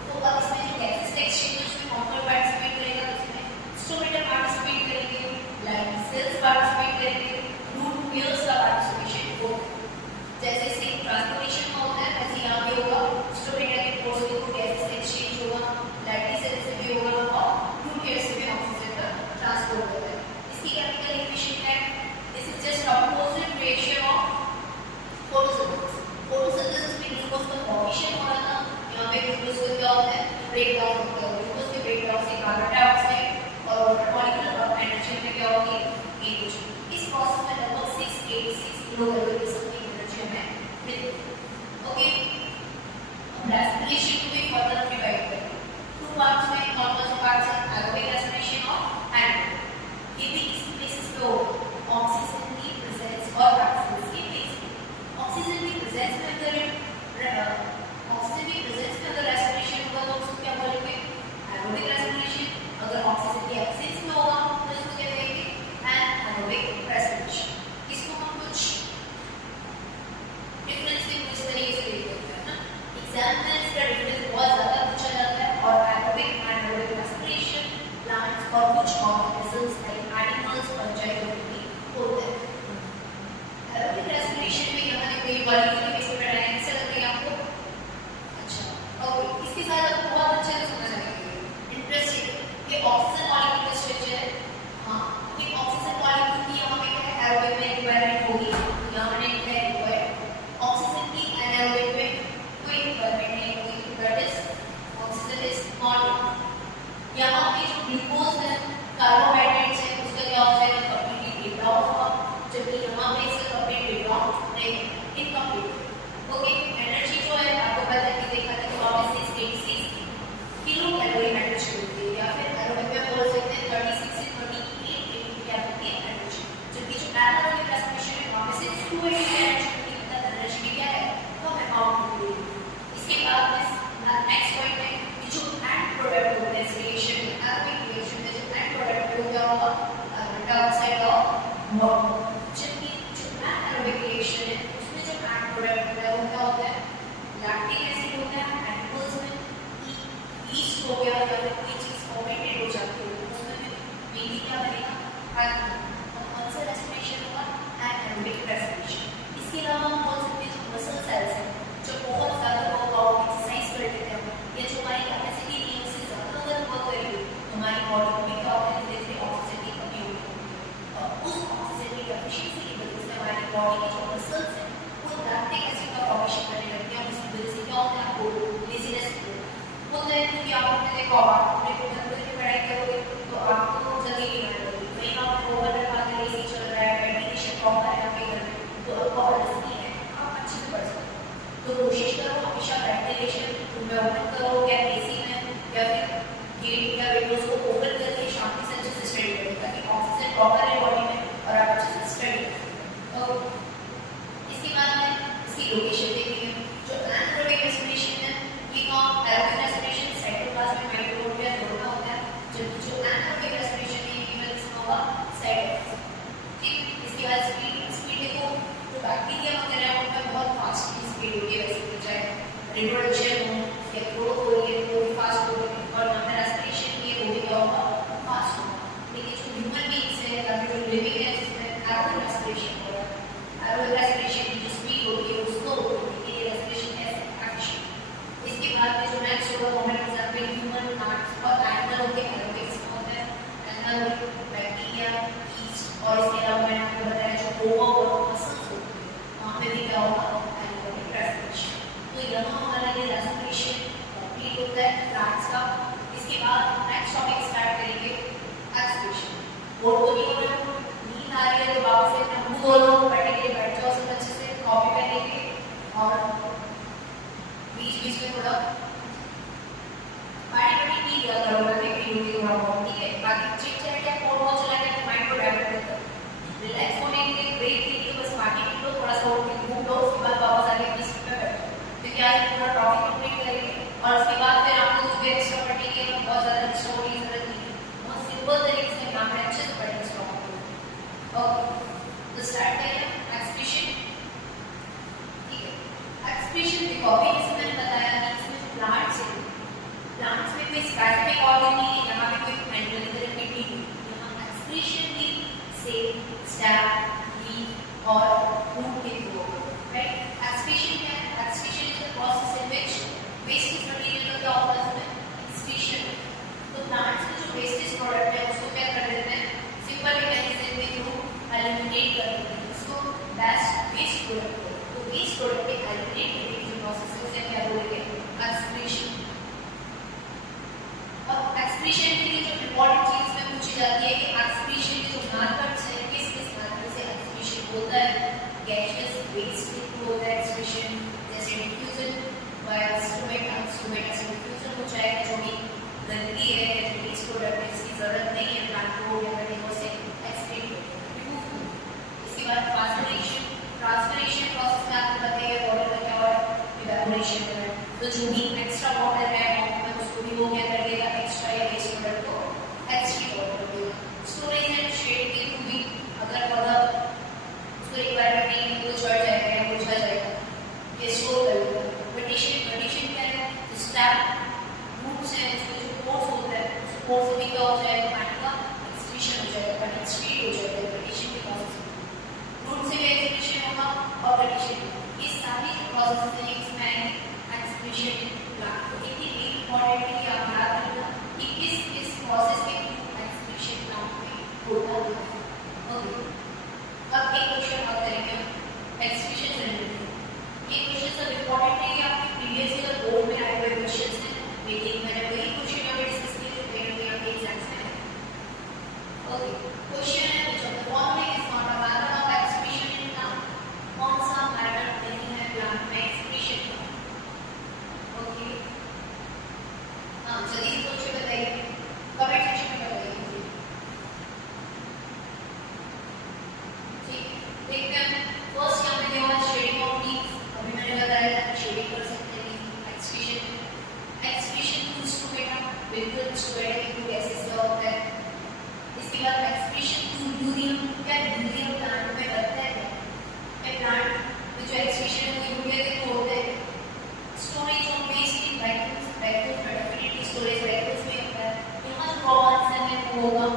तो अब इसमें जो गैसेस एक्सचेंज उसमें कौन कौन पार्टिसिपेट करेगा? उसमें स्टोमेटा पार्टिसिपेट करेंगे, लाइफ सेल्स पार्टिसिपेट करेंगे, रूट हेयर्स का पार्टिसिपेशन होगा। जैसे से ट्रांसपोर्टेशन में होता है वैसे यहाँ पे होगा, स्टोमेटा के पोर्स के थ्रू गैसेस एक्सचेंज होगा, लाइफ सेल्स से भी होगा और रूट हेयर्स से भी ऑक्सीजन का ट्रांसपोर्ट होता है। इसकी केमिकल इक्वेशन क्या है? This is just opposite reaction of photosynthesis. Photosynthesis में ग्लूकोज का फॉर्मेशन हो रहा था, यहाँ पे ग्लूकोज का क्या होता है? ब्रेकडाउन होता है। ग्लूकोज के ब्रेकडाउन से कार्बन डाइऑक्साइड और वाटर मॉलिक्यूल और हाइड्रोजन में क्या होगी? एच। इस प्रोसेस में लगभग 686 किलोकैलोरी की एनर्जी हमें मिलती है। ओके, अब रेस्पिरेशन को भी फर्दर डिवाइड करेंगे टू पार्ट्स में। कौन कौन से पार्ट्स हैं? एरोबिक रेस्पिरेशन और एनारोबिक। ये भी इसी बेसिस पे होगा, ऑक्सीजन की प्रेजेंस और एब्सेंस की बेसिस पे। ऑक्सीजन की प्रेजेंस में अगर रेस्पिरेशन होगा तो उसको क्या बोलेंगे? Aerobic respiration. अगर ऑक्सीजन की एब्सेंस में होगा तो इसको क्या कहेंगे? Anaerobic respiration. इसको हम कुछ डिफरेंस भी इस तरीके से देख सकते हैं ना, एग्जाम में इसका डिफरेंस बहुत ज्यादा पूछा जाता है। और एरोबिक एनारोबिक रेस्पिरेशन प्लांट्स और कुछ ऑर्गेनिजम्स लाइक एनिमल्स पंचायत में होते हैं। एरोबिक रेस्पिरेशन में यहाँ देखो ये मॉलिक्यूल बेस पे पढ़ाया है, कैसा लग रहा है आपको? अच्छा, ओके, इसके साथ आपको बहुत अच्छे से समझ आ गया। इंटरेस्टिंग, ये ऑक्सीजन मॉलिक्यूल का स्ट्रक्चर है। हाँ, ये ऑक्सीजन मॉलिक्यूल की यहाँ पे क्या है? एरोबिक में रिक्वायरमेंट होगी, यहाँ मैंने लिखा है रिक्वायर्ड। ऑक्सीजन की एनारोबिक में कोई रिक्वायरमेंट नहीं होगी, that is oxygen is not. यहाँ पे जो ग्लूकोज है, कार्बोहाइड्रेट्स है, उसका क्या हो जाएगा? कंप्लीटली ब्रेकडाउन होगा, जबकि यहाँ पे इसका कंप्लीट ब्रेकडाउन नहीं, इनकम्प्लीट बहुत ज़्यादा वर्कआउट एक्सरसाइज कर लेते हैं या जो हमारी कैपेसिटी नहीं है उससे ज़्यादा अगर वर्क करेंगे तो हमारी बॉडी में क्या होता है, धीरे धीरे ऑक्सीजन की कमी होती है और उस ऑक्सीजन की डेफिशिएंसी की वजह से हमारी बॉडी के जो मसल्स हैं वो लैक्टिक एसिड का फॉर्मेशन करने लगते हैं और उसकी वजह से क्या होता है, आपको लेजीनेस होता है। क्योंकि आपने देखा होगा, आपने कंप्यूटर की पढ़ाई करोगे तो आपको जल्दी नहीं लगेगी, वहीं आपने ओवर लगा के एसी चल रहा है, वेंटिलेशन प्रॉपर है आपके घर में, तो आपको आलस नहीं है, आप अच्छे से पढ़ सकते हो। तो कोशिश करो हमेशा वेंटिलेशन रूम में ओपन करो या एसी में या फिर गेट या विंडोज को ओपन करके शांति से अच्छे से स्टडी करो ताकि ऑक्सीजन प्रॉपर है बॉडी में और आप अच्छे से स्टडी करो। और इसके बाद में इसकी लोकेशन देखिए, जो एनारोबिक रेस्पिरेशन है ये कौन एरोबिक रेस्पिरेशन साइटोप्लाज्मिक माइक्रोबियल दोनों का होता है, जबकि जो एनारोबिक रेस्पिरेशन है ये केवल इसका होगा साइटोप्लाज्म। ठीक, इसके बाद स्पीड देखो, जो बैक्टीरिया वगैरह है उनका बहुत फास्ट स्पीड होती है, वैसे तो चाहे रिप्रोडक्शन हो या ग्रोथ हो रही है वो भी फास्ट हो रही है और यहाँ पे रेस्पिरेशन भी है वो भी क्या होगा, फास्ट होगा। लेकिन जो ह्यूमन बीइंग्स है या फिर जो लिविंग है जिसमें एरोबिक रेस्पिरेशन हो रहा है, एरोबिक रेस्पिरेशन की जो स्पीड होती है उसको होती है रेस्पिरेशन है एक्शन। इसके बाद में जो नेक्स्ट होगा वो हमारे एग्जांपल ह्यूमन प्लांट्स और एनिमल होते हैं, एरोबिक्स में होता है एनारोबिक बैक्टीरिया, यीस्ट और इसके अलावा मैंने आपको बताया जो ओवर मसल्स होते हैं वहाँ पे भी क्या होगा, एनारोबिक रेस्पिरेशन। तो यहाँ हमारा ये रेस्पिरेशन कंप्लीट होता है प्लांट्स का। इसके बाद नेक्स्ट टॉपिक स्टार्ट करेंगे एक्सपिरेशन। बोर तो नहीं हो रहा, नींद आ रही है तो वापस से अपना मुंह धो लो, बैठने के लिए बैठ जाओ सब अच्छे से, कॉपी पेन लेके और बीच बीच में थोड़ा पानी वानी पी लिया करो, मैं भी पीऊंगी थोड़ा बहुत, ठीक है। बाकी चिट चैट या फोन वोन चला के माइंड को डाइवर्ट करता है, रिलैक्स होने के लिए ब्रेक के लिए बस पानी पी लो, थोड़ा सा उठ के घूम लो, उसके बाद वापस आके अपनी सीट पे बैठो। क्योंकि आज पूरा टॉपिक कंप्लीट करेंगे और उसके बाद फिर आपको कुछ भी एक्स्ट्रा पढ़ने की बहुत ज़्यादा स्टोरी की जरूरत नहीं है, बहुत सिंपल तरीके से काम है, अच्छे से पढ़ेंगे इस टॉपिक को। ओके, तो स्टार्ट करें एक्सप्रेशन। ठीक है, एक्सप्रेशन की कॉपी जैसे मैंने बताया कि इसमें प्लांट्स है, प्लांट्स में कोई स्पेसिफिक ऑर्गन नहीं है, यहाँ पे कोई एंडोलिकल एक्टिविटी नहीं है, यहाँ एक्सप्रेशन भी सेम स्टेम, लीफ और रूट के थ्रू होगा, राइट। एक्सप्रेशन क्या है, expression is the process in which waste material का क्या होता है उसमें एक्सक्रीशन। तो प्लांट्स में जो वेस्टेज प्रोडक्ट है उसको क्या कर देते हैं, सिंपल मैकेनिज्म के थ्रू एलिमिनेट कर देते हैं, इसको बेस्ट वेस्ट प्रोडक्ट को, तो वेस्ट प्रोडक्ट पे एलिमिनेट करने की जो प्रोसेस है उसे क्या बोलेंगे, एक्सक्रीशन। अब एक्सक्रीशन के लिए जो इंपॉर्टेंट चीज में पूछी जाती है कि एक्सक्रीशन के जो मेथड्स हैं किस किस मेथड से एक्सक्रीशन होता है। गैसियस वेस्ट के थ्रू होता है एक्सक्रीशन, जैसे डिफ्यूजन बाय इंस्ट्रूमेंट ऐसे डिफ्यूजन हो जाएगा, जो भी गंदगी है या जो वेस्ट प्रोडक्ट है इसकी जरूरत नहीं है प्लांट को या एनिमल से एक्सक्रीट रिमूव हो। इसके बाद ट्रांसपिरेशन, ट्रांसपिरेशन प्रोसेस में आपको बताइए वाटर का क्या और इवेपोरेशन है, तो जो भी एक्स्ट्रा वाटर है उसको भी वो क्या कर देगा, एक्स्ट्रा या वेस्ट प्रोडक्ट को एक्सट्रीट कर देगा। स्टोरेज एंड शेड के थ्रू भी अगर पौधा उसको रिक्वायरमेंट नहीं है तो झड़ जाएगा या मुरझा जाएगा, ये स्टोर कर लेगा। वेटिशन क्या है, स्टेम रूट्स है उसके जो पोर्स होता है उस पोर्स से भी क्या हो जाएगा, पानी का एक्सक्रीशन हो जाएगा, पानी एक्सक्रीट हो जाएगा वेटिशन के प्रोसेस में, रूट से भी एक्सक्रीशन होगा और वेटिशन, ये सारी प्रोसेस हैं इसमें एक्सक्रीशन प्लांट। तो इतनी इंपॉर्टेंटली आप याद रखना कि किस प्रोसेस में एक्सक्रीशन प्लांट में होता है। ओके, अब एक क्वेश्चन और करेंगे एक्सक्रीशन से रिलेटेड। ये क्वेश्चन सब इंपॉर्टेंट है, आपके प्रीवियस ईयर बोर्ड में आए हुए क्वेश्चंस हैं, लेकिन मैंने वही क्वेश्चन यहाँ पे डिस्कस किए जो कहीं ना कहीं आपके एग्जाम्स में है। ओके, क्वेश्चन है जो the following is not a method of excretion in plant, कौन सा मेथड नहीं है प्लांट में एक्सक्रीशन का। ओके, हाँ जल्दी से सोच के बताइए, कमेंट सेक्शन में बताइए। ठीक, देखते हैं फर्स्ट यहाँ पे दिया है शेडिंग ऑफ लीव्स, अभी मैंने बताया था शेडिंग कर सकते हैं एक्सक्रीशन, एक्सक्रीशन टू स्टोमेटा, बिल्कुल स्टोमेटा के थ्रू गैसेस का होता है। इसके बाद एक्सक्रीशन टू यूरियम, क्या यूरियम प्लांट में बनता है, प्लांट में जो एक्सक्रीशन है वो यूरिया के थ्रू होता है। Storage of waste in vacuums, vacuum में डेफिनेटली स्टोरेज वैक्यूम्स में होता है, यहाँ जो रॉ आंसर है वो होगा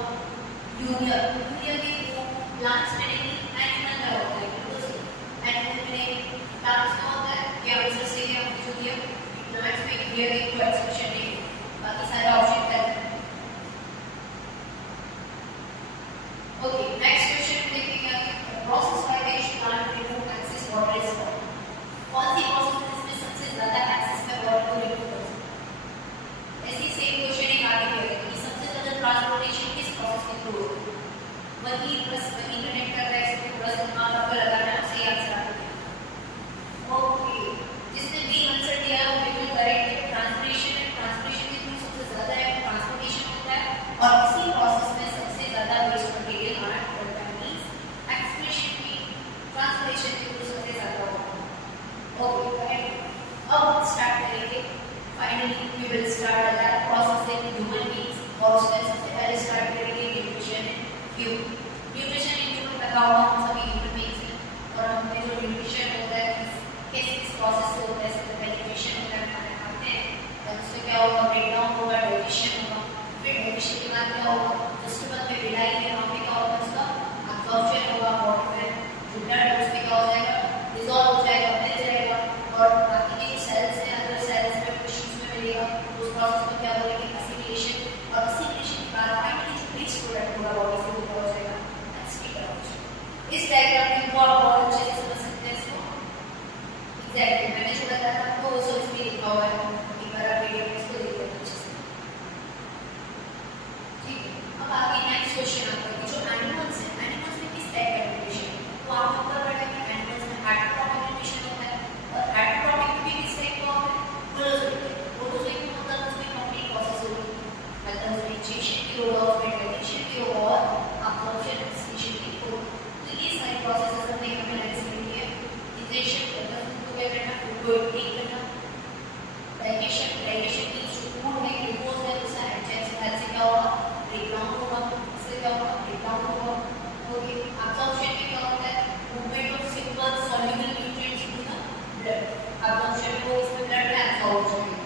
यूरिया, यूरिया के थ्रू प्लांट्स में नहीं एनिमल में होता है, बिल्कुल एनिमल में प्लांट्स में होता है, ये आंसर से क्या क्लियर है, कोई एक्सेप्शन नहीं, बाकी सारे ऑप्शन है। ओके, नेक्स्ट क्वेश्चन देखेंगे process by which plant remove excess water is called. कौन सी प्रोसेस जिसमें सबसे ज्यादा एक्सेस में वाटर को रिमूव कर सकते हैं। ऐसी सेम क्वेश्चन एक आगे भी है कि सबसे ज्यादा ट्रांसपोर्टेशन किस प्रोसेस के थ्रू होती है। वही प्लस वही कनेक्ट कर रहा है, इसको थोड़ा सा दिमाग आपको लगाना है, सही आंसर आ गया। ओके, जिसने बी आंसर दिया वो बिल्कुल करेक्ट है। ट्रांसपोर्टेशन है, ट्रांसपोर्टेशन के थ्रू सबसे ज्यादा है ट्रांसपोर्टेशन होता है, और इसी प्रोसेस में सबसे ज्यादा वेस्ट मटेरियल हमारा निकलता है, मींस एक्सप्रेशन भी ट्रांसपोर्टेशन के थ्रू सबसे ज्यादा होता है। Okay, correct. अब स्टार्ट करेंगे, finally we will start the process in human beings, और उसमें सबसे पहले स्टार्ट करेंगे nutrition and fuel. Nutrition and fuel का काम हम सभी ह्यूमन बीइंग्स हैं, और हमें जो न्यूट्रिशन होता है किस प्रोसेस से होता है। सबसे पहले न्यूट्रिशन होता है, खाना खाते हैं, और उसमें क्या होगा, ब्रेक डाउन होगा, डाइजेशन होगा, फिर डाइजेशन के बाद क्या होगा, सिस्टम में विलाई है, वहाँ पे क्या होगा, उसका अब्जॉर्प्शन होगा, वाटर में जो ब्लड है उसमें क्या हो जाएगा, डिसॉल्व हो जाएगा, मिल जाएगा, और बाकी के जो सेल्स हैं अदर सेल्स में टिश्यूज में मिलेगा, तो उस प्रोसेस को क्या बोलेंगे, एसिमिलेशन, और एसिमिलेशन के बाद फाइनली जो वेस्ट प्रोडक्ट होगा बॉडी से वो क्या हो जाएगा, एक्सक्रीट। इस डायग्राम में बहुत अच्छे से समझ सकते हैं इसको। एग्जैक्टली मैंने जो बताया था आपको वो सब इसमें लिखा हुआ है, एक बार आप वीडियो में इसको देख लेना अच्छे से। ठीक है, अब आगे नेक्स्ट क्वेश्चन आता है कि जो एनिमल्स हैं, एनिमल्स में किस टाइप का न्यूट्रिशन है। तो आप ऊपर पढ़ा कि एनिमल्स में हेटेरोट्रॉपिक न्यूट्रिशन होता है, और हेटेरोट्रॉपिक भी किस टाइप का होता है, होलोजोइक। होलोजोइक में मतलब उसमें कंप्लीट प्रोसेस होगी, मतलब उसमें इंजेक्शन की होगा, उसमें डाइजेशन की होगा, और अब्जॉर्प्शन एक्सक्रीशन की होगा। तो ये सारी प्रोसेसेस हमने हमें एनालाइज करनी है। इंजेक्शन मतलब फूड को क्या करना, फूड को इनटेक करना, डाइजेशन की जो फूड है, ग्लूकोज है, उसका एंजाइम से हेल्थ से क्या होगा, ब्रेक डाउन होगा, इससे क्या होगा, ब्रेक डाउन होगा। ओके, अब्जॉर्प्शन में क्या होता है, movement of simple soluble nutrients into the blood. Absorption में वो इसमें ब्लड में एब्सॉर्ब हो जाएंगे।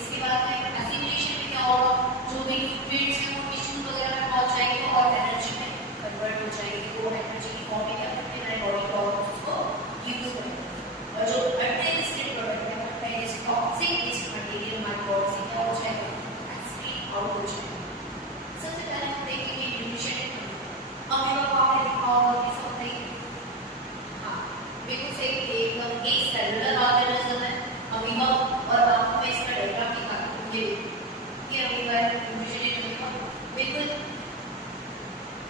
इसके बाद में एसिमिलेशन में क्या होगा, जो भी न्यूट्रिएंट्स हैं वो टिश्यू वगैरह में पहुंच जाएंगे और एनर्जी में कन्वर्ट हो जाएंगे, वो एनर्जी की फॉर्म में क्या करते हैं, हमारे बॉडी के ऑर्गन्स को यूज करते हैं। और जो अनडाइजेस्टेड प्रोडक्ट है, अनडाइजेस्टेड टॉक्सिक वेस्ट मटेरियल हमारी बॉडी से क्या हो जाएगा, एक्सक्रीट आउट हो जाएगा। सबसे पहले हम देखेंगे न्यूट्रिशन। अमीबा को आपने देखा होगा किस होता है, हाँ बिल्कुल सही, एकदम एक सेलुलर ऑर्गेनिज्म है अमीबा, और आपको मैं इसका डायग्राम दिखाता हूँ। ये अमीबा है, न्यूट्रिशन अमीबा बिल्कुल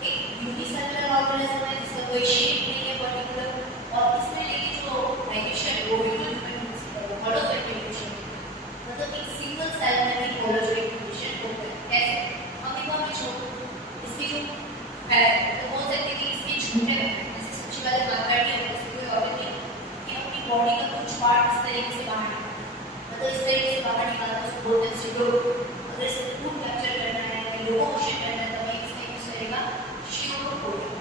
एक यूनिसेलुलर ऑर्गेनिज्म है जिसका कोई शेप नहीं है पर्टिकुलर, और इसमें लेकिन जो डाइजेशन वो बिल्कुल होलोजोइक न्यूट्रिशन, मतलब एक सिंगल सेल में भी होलोजोइक न्यूट्रिशन होता है। कैसे, अमीबा में जो इसकी जो है तो बोल सकते हैं कि इसके झूठे जैसे सबसे पहले मार्केट है, जैसे कोई ऑर्गन नहीं कि अपनी बॉडी का कुछ पार्ट इस तरीके से बाहर निकालता है, मतलब इस तरीके से बाहर निकालता है, उसको बोलते हैं सीडो। अगर इसे फूड कैप्चर करना है, लोकोमोशन करना है, तब इसमें यूज करेगा सीडोप्रोटीन।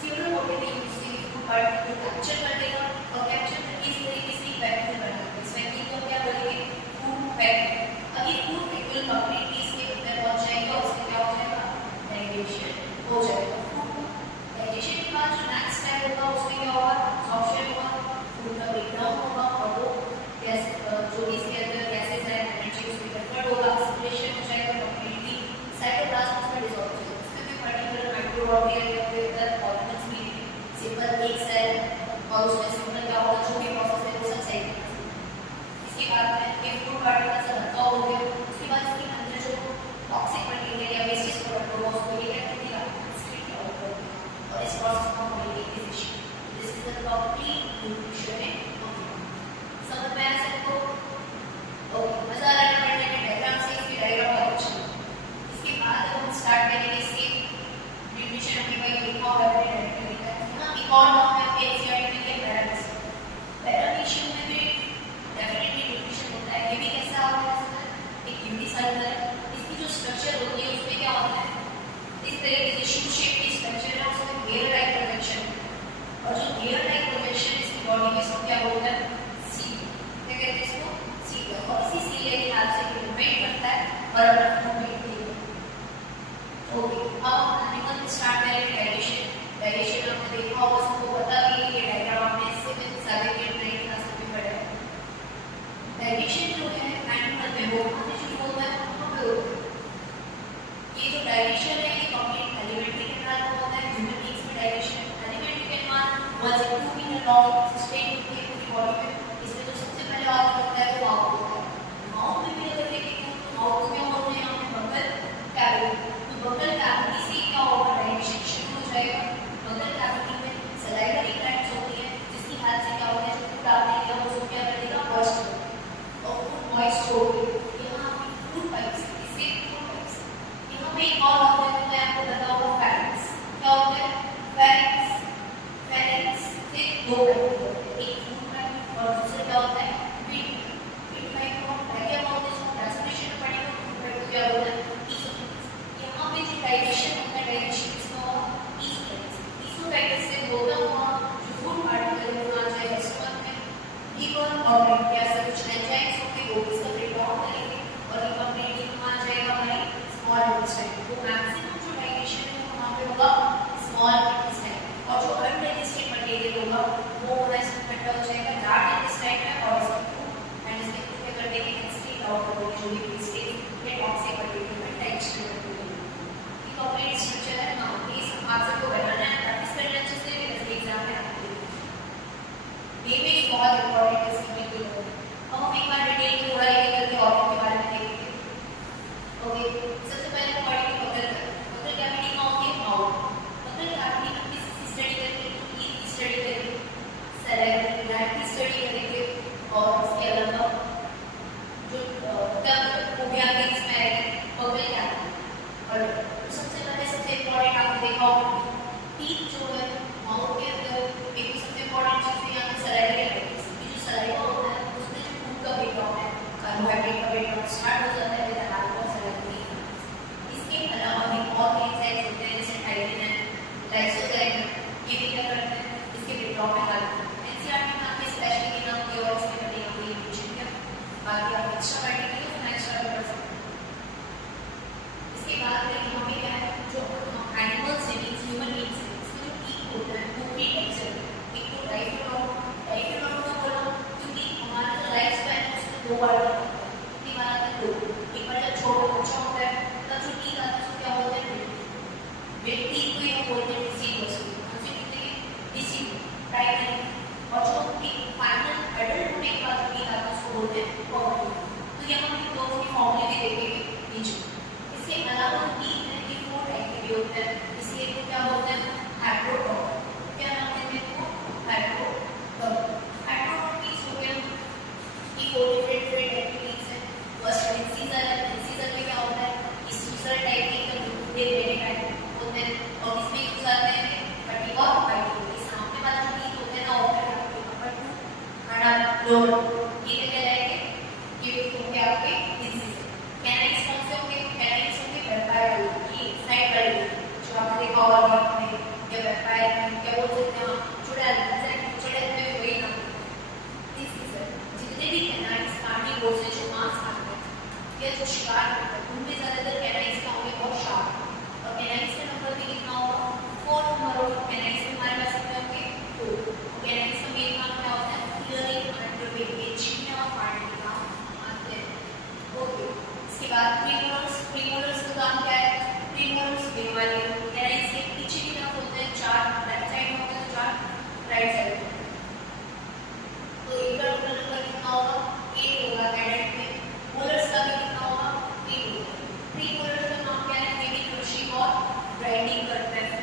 सीडोप्रोटीन यूज करके फूड पार्ट को कैप्चर कर लेगा, और कैप्चर करके इस तरीके से वैक्यूल बनाएगा। इस वैक्यूल को क्या बोलेंगे, फूड वैक्यूल। अब ये फूड वैक्यूल कंप्लीटली इसके अंदर पहुंच जाएगा, और उससे क्या हो जाएगा, डाइजेशन हो जाएगा। डाइजेशन के बाद जो नेक्स्ट स्टेप होगा उसमें क्या होगा, अब्जॉर्प्शन होगा, फूड का ब्रेक डाउन होगा, और वो गैस जो इसके अंदर गैसेस है एनर्जी उसमें कन्वर्ट होगा, एसिमिलेशन हो जाएगा कंप्लीटली, साइटोप्लाज्म में डिसॉल्व हो जाएगा। इसमें भी पर्टिकुलर माइक्रोऑर्गेनिज्म या फिर अदर ऑर्गेनिज्म भी सिंपल एक सेल, और उसमें सिंपल क्या होगा, जो भी प्रोसेस है वो सब सही है। इसके बाद में ये फूड पार्टिकल सब रखा हो गया, उसके बाद इसके अंदर जो टॉक्सिक मटेरियल या वेस्टेज प्रोडक्ट होगा उसको ये क्या करेगा, एक्सक्रीट आउट कर देगा, और इस प्रोसेस को हम बोलेंगे digestion. This is the complete nutrition in amoeba. समझ में आया सबको? गिवन ऑर्डर या ऐसा कुछ एंजाइम्स होंगे वो इसका ब्रेकडाउन करेंगे और ये कंप्लीटली कहाँ जाएगा हमारी स्मॉल इंटेस्टाइन। तो मैक्सिमम जो डाइजेशन है वो वहाँ पे होगा स्मॉल इंटेस्टाइन और जो अनडाइजेस्टेड मटेरियल होगा वो पूरा इसमें इकट्ठा हो जाएगा लार्ज इंटेस्टाइन में और एंड इसके थ्रू क्या कर देंगे एक्सक्रीट आउट करोगे जो भी वेस्टेज या टॉक्सिक मटेरियल में डाइजेशन करते हैं। ये कंप्लीट स्ट्रक्चर है। हाँ ये आप सबको बनाना है, प्रैक्टिस करना अच्छे से, जैसे एग्जाम में आपको ये भी बहुत इंपॉर्टेंट है सीखने के लिए। अब हम एक बार डिटेल में थोड़ा एक करके ऑर्गन के बारे में देखेंगे। ओके, सबसे पहले हम पढ़ेंगे बगल कैविटी का होती है माउथ। बगल कैविटी में किस स्टडी करेंगे तो ये स्टडी करेंगे, सैलाइवरी ग्लैंड की स्टडी करेंगे और उसके अलावा जो टंग वो भी आपके इसमें आएगी बगल कैविटी। और सबसे पहले सबसे इंपॉर्टेंट आपने देखा होगा टीथ जो है माउथ के अंदर एक सबसे इंपॉर्टेंट चीज है यहाँ पे सलाइवा ग्लैंड। ये जो सलाइवा होता है उसमें जो फूड का ब्रेकडाउन है, कार्बोहाइड्रेट का ब्रेकडाउन स्टार्ट हो जाता है with the help of saliva. इसके अलावा भी और एंजाइम्स होते हैं जैसे टाइरिन है, लाइसोजाइम है, ये भी क्या करते हैं इसके ब्रेकडाउन में हेल्प करते हैं। एनसीईआरटी में आपने स्पेशली के नाम दिया और इसमें मैंने यहाँ पे मेंशन किया, बाकी आप एक्स्ट्रा पढ़ने के लिए उसमें एक्स्ट्रा कर सकते हैं। इसके बाद में यहाँ पे क्या है जो एनिमल्स है मींस ह्यूमन बीइंग्स है इसमें जो टीथ होता है वो थ्री टाइप्स है। एक तो डाइफिनोडोन का बोला क्योंकि हमारा जो लाइफ स्पैन है उसमें दो बार आता है। कितनी बार आता है? दो। एक बार जब छोटा बच्चा होता है तब जो टीथ आता है उसको क्या बोलते हैं? मिल्क टीथ को ही बोलते हैं डिसीवर्स को। हमसे कहते हैं डिसीव राइट नहीं। और जो फाइनल एडल्ट होने के बाद टीथ आता है उसको बोलते हैं पॉवर। तो यहाँ हम दो की फॉर्मूले भी देखेंगे नीचे। इसके अलावा टीथ है ये फोर टाइप के भी होते हैं, इसलिए इनको क्या बोलते हैं? हैप्लोडॉट। क्या नाम देते हैं इनको? हैप्लोडॉट। हैप्लोडॉट टीथ हो गया ये फोर डिफरेंट टाइप के टीथ हैं। फर्स्ट इंसिजर है, इंसिजर में क्या होता है? इस इंसिजर टाइप के एकदम टूटे मेरे टाइप होते हैं और इसमें यूज आते हैं कटिंग और बाइटिंग। ये सामने वाला जो टीथ होते हैं ना होता है अपर टू एंड लोअर, ये क्या कहलाएंगे? ये होंगे आपके इंसिजर। कैनाइन्स कौन से होंगे? कैनाइन्स होंगे वेम्पायर, ये साइड वाले जो आपने देखा होगा आपने या वेम्पायर में क्या बोल सकते हैं हम? चुड़ैल। चुड़ैल में भी वही नाम है इंसिजर। जितने भी कैनाइन्स कार्निवोर्स हैं जो मांस खाते हैं या जो शिकार करते हैं उनमें ज्यादातर कैनाइन्स का होंगे बहुत शार्प और कैनाइन्स का नंबर भी कितना होगा? 4 नंबर होगा। कैनाइन्स में हमारे पास कितने होंगे? 2। कैनाइन्स का मेन काम क्या होता है? क्लियरिंग अंडरवेट, ये छीनने और फाड़ने का काम आते हैं। ओके, इसके बाद प्रीमोलर्स का काम क्या है? प्रीमोलर्स ये वाले कैनाइन्स के पीछे की तरफ होते हैं, 4 लेफ्ट साइड में होते हैं, 4 राइट साइड में। तो एक का टोटल नंबर कितना होगा? 8 होगा एडल्ट में। मोलर्स का भी कितना होगा? 3 होगा। प्रीमोलर्स का काम क्या है? ये भी क्रशिंग और ग्राइंडिंग करते हैं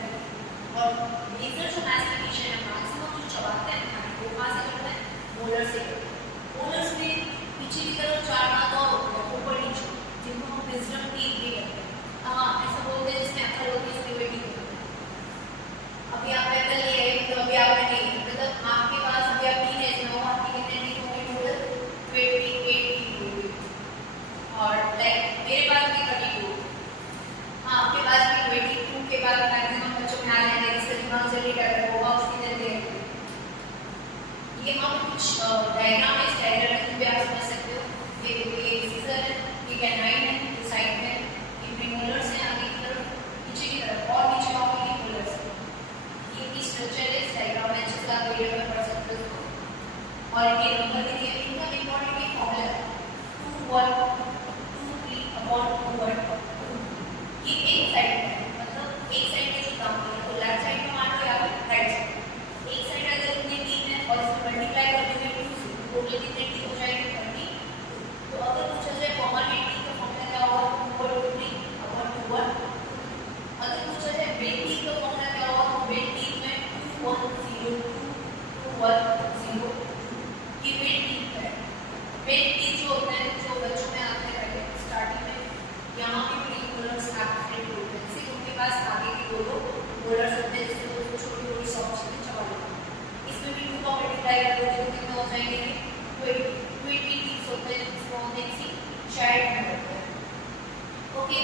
और मेजर जो मैस्टिकेशन है मैक्सिमम जो चबाते हैं खाने को कहाँ से करते हैं? मोलर से करते हैं। मोलर्स में पीछे की तरफ 4 दांत और होते हैं ऊपर नीचे जिनको हम विजडम टीथ भी कहते हैं। हाँ ऐसा बोलते हैं जिसमें अकल होती है उसमें बेटी होती है। अभी आपने अकल नहीं है तो अभी आपने नहीं है मतलब आपके पास अभी आप टीनेज में हो, आपके कितने टीथ होंगे टोटल? 28 टीथ होंगे और लाइक मेरे पास भी 32। हाँ आपके पास भी 22 के बाद मैक्सिमम बच्चों में आ जाएंगे जिसका दिमाग जल्दी डेवलप होगा उसकी जल्दी है। ये हम कुछ डायग्राम है, इस डायग्राम में भी आप समझ सकते हो। ये इंसिजर है, ये कैनाइन है जो साइड में, ये प्रीमोलर्स हैं आगे की तरफ, नीचे की तरफ और नीचे आओगे ये मोलर्स है। ये की स्ट्रक्चर है इस डायग्राम में अच्छे से आप वीडियो में पढ़ सकते हो और ये नंबर भी दिए इनका इंपॉर्टेंट ये फॉर्मूला है 2 1 2 3/2 2। ये एक साइड है मतलब एक साइड के जो काम है तो लेफ्ट साइड में मान लो या फिर राइट साइड। एक साइड अगर इतने टीथ है और इसको मल्टीप्लाई कर देंगे 2 से टोटल कितने टीथ हो जाएंगे? 32। तो अगर पूछा जाए कॉमन टीथ का फॉर्मूला क्या होगा? 2/3/2 अगर पूछा जाए वेट टीथ का फॉर्मूला क्या होगा? वेट टीथ में 2 1 0 2 1 0 ये वेट टीथ है। वेट टीथ जो होते हैं जो बच्चों में आते हैं पहले स्टार्टिंग में यहाँ पे प्रीमोलर्स एब्सेंट होते हैं, सिर्फ उनके पास आगे के दो मोलर्स होते हैं जिससे वो छोटी छोटी सॉफ्ट चीजें चबा लेते हैं। इसमें भी 2 का मल्टीप्लाई कर दोगे तो कितने हो जाएंगे? 20 टीथ होते हैं जिसको हम इसी चाइल्ड में करते हैं। ओके,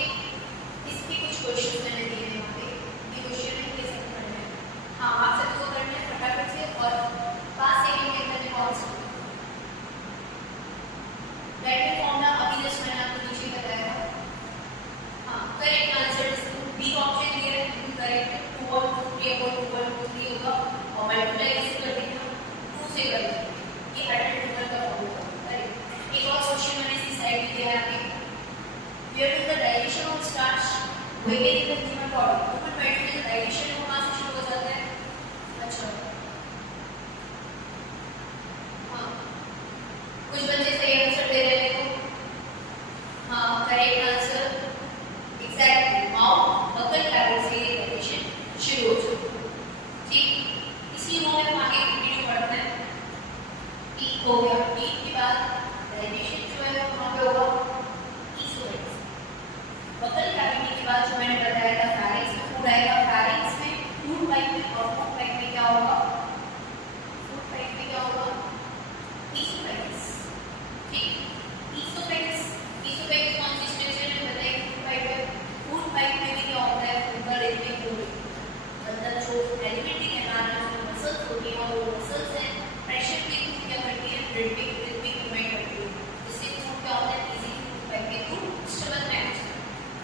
इसके कुछ क्वेश्चन मैंने दिए हैं यहाँ पे, ये क्वेश्चन है कैसे करना है। हाँ आप सबको करना है फटाफट से और 5 सेकंड के अंदर कौन सा मल्टीप्लाई कैसे कर देंगे हम 2 से कर देंगे, ये एडेड नंबर का फॉर्म होगा। करेक्ट। एक और क्वेश्चन मैंने इसी साइड में दिया है आपके, where is the direction of starch very in the human body, human body में जो डायरेक्शन है वो कहां से शुरू हो जाता है? अच्छा हाँ, कुछ बच्चे सही आंसर दे रहे हैं, तो हाँ correct answer exactly mouth buccal cavity से ये डायरेक्शन शुरू हो जाती है। ठीक, इसी में हम आगे कंटिन्यू करते हैं। टीथ हो गया, टीथ के बाद डायरेक्शन जो है वहां पे होगा ईसोफेगस। बकल कैविटी के बाद जो मैंने बताया था फैरिंक्स में फूड आएगा, फैरिंक्स में फूड पाइप में, और फूड पाइप में क्या होगा? फूड पाइप में क्या होगा? ईसोफेगस। ठीक, ईसोफेगस, ईसोफेगस कौन सी स्ट्रक्चर है बताइए? फूड पाइप है, फूड पाइप में भी क्या होता है? फूड का लिक्विड फ्लूइड, मतलब जो एलिमेंट्री कैनाल है उसमें मसल्स होती है, और वो मसल्स है प्रेशर के थ्रू क्या करती है? रिदमिक मूवमेंट करती है, जिससे फूड क्या होता है? इजीली फूड पाइप के थ्रू स्टमक में आ जाता है,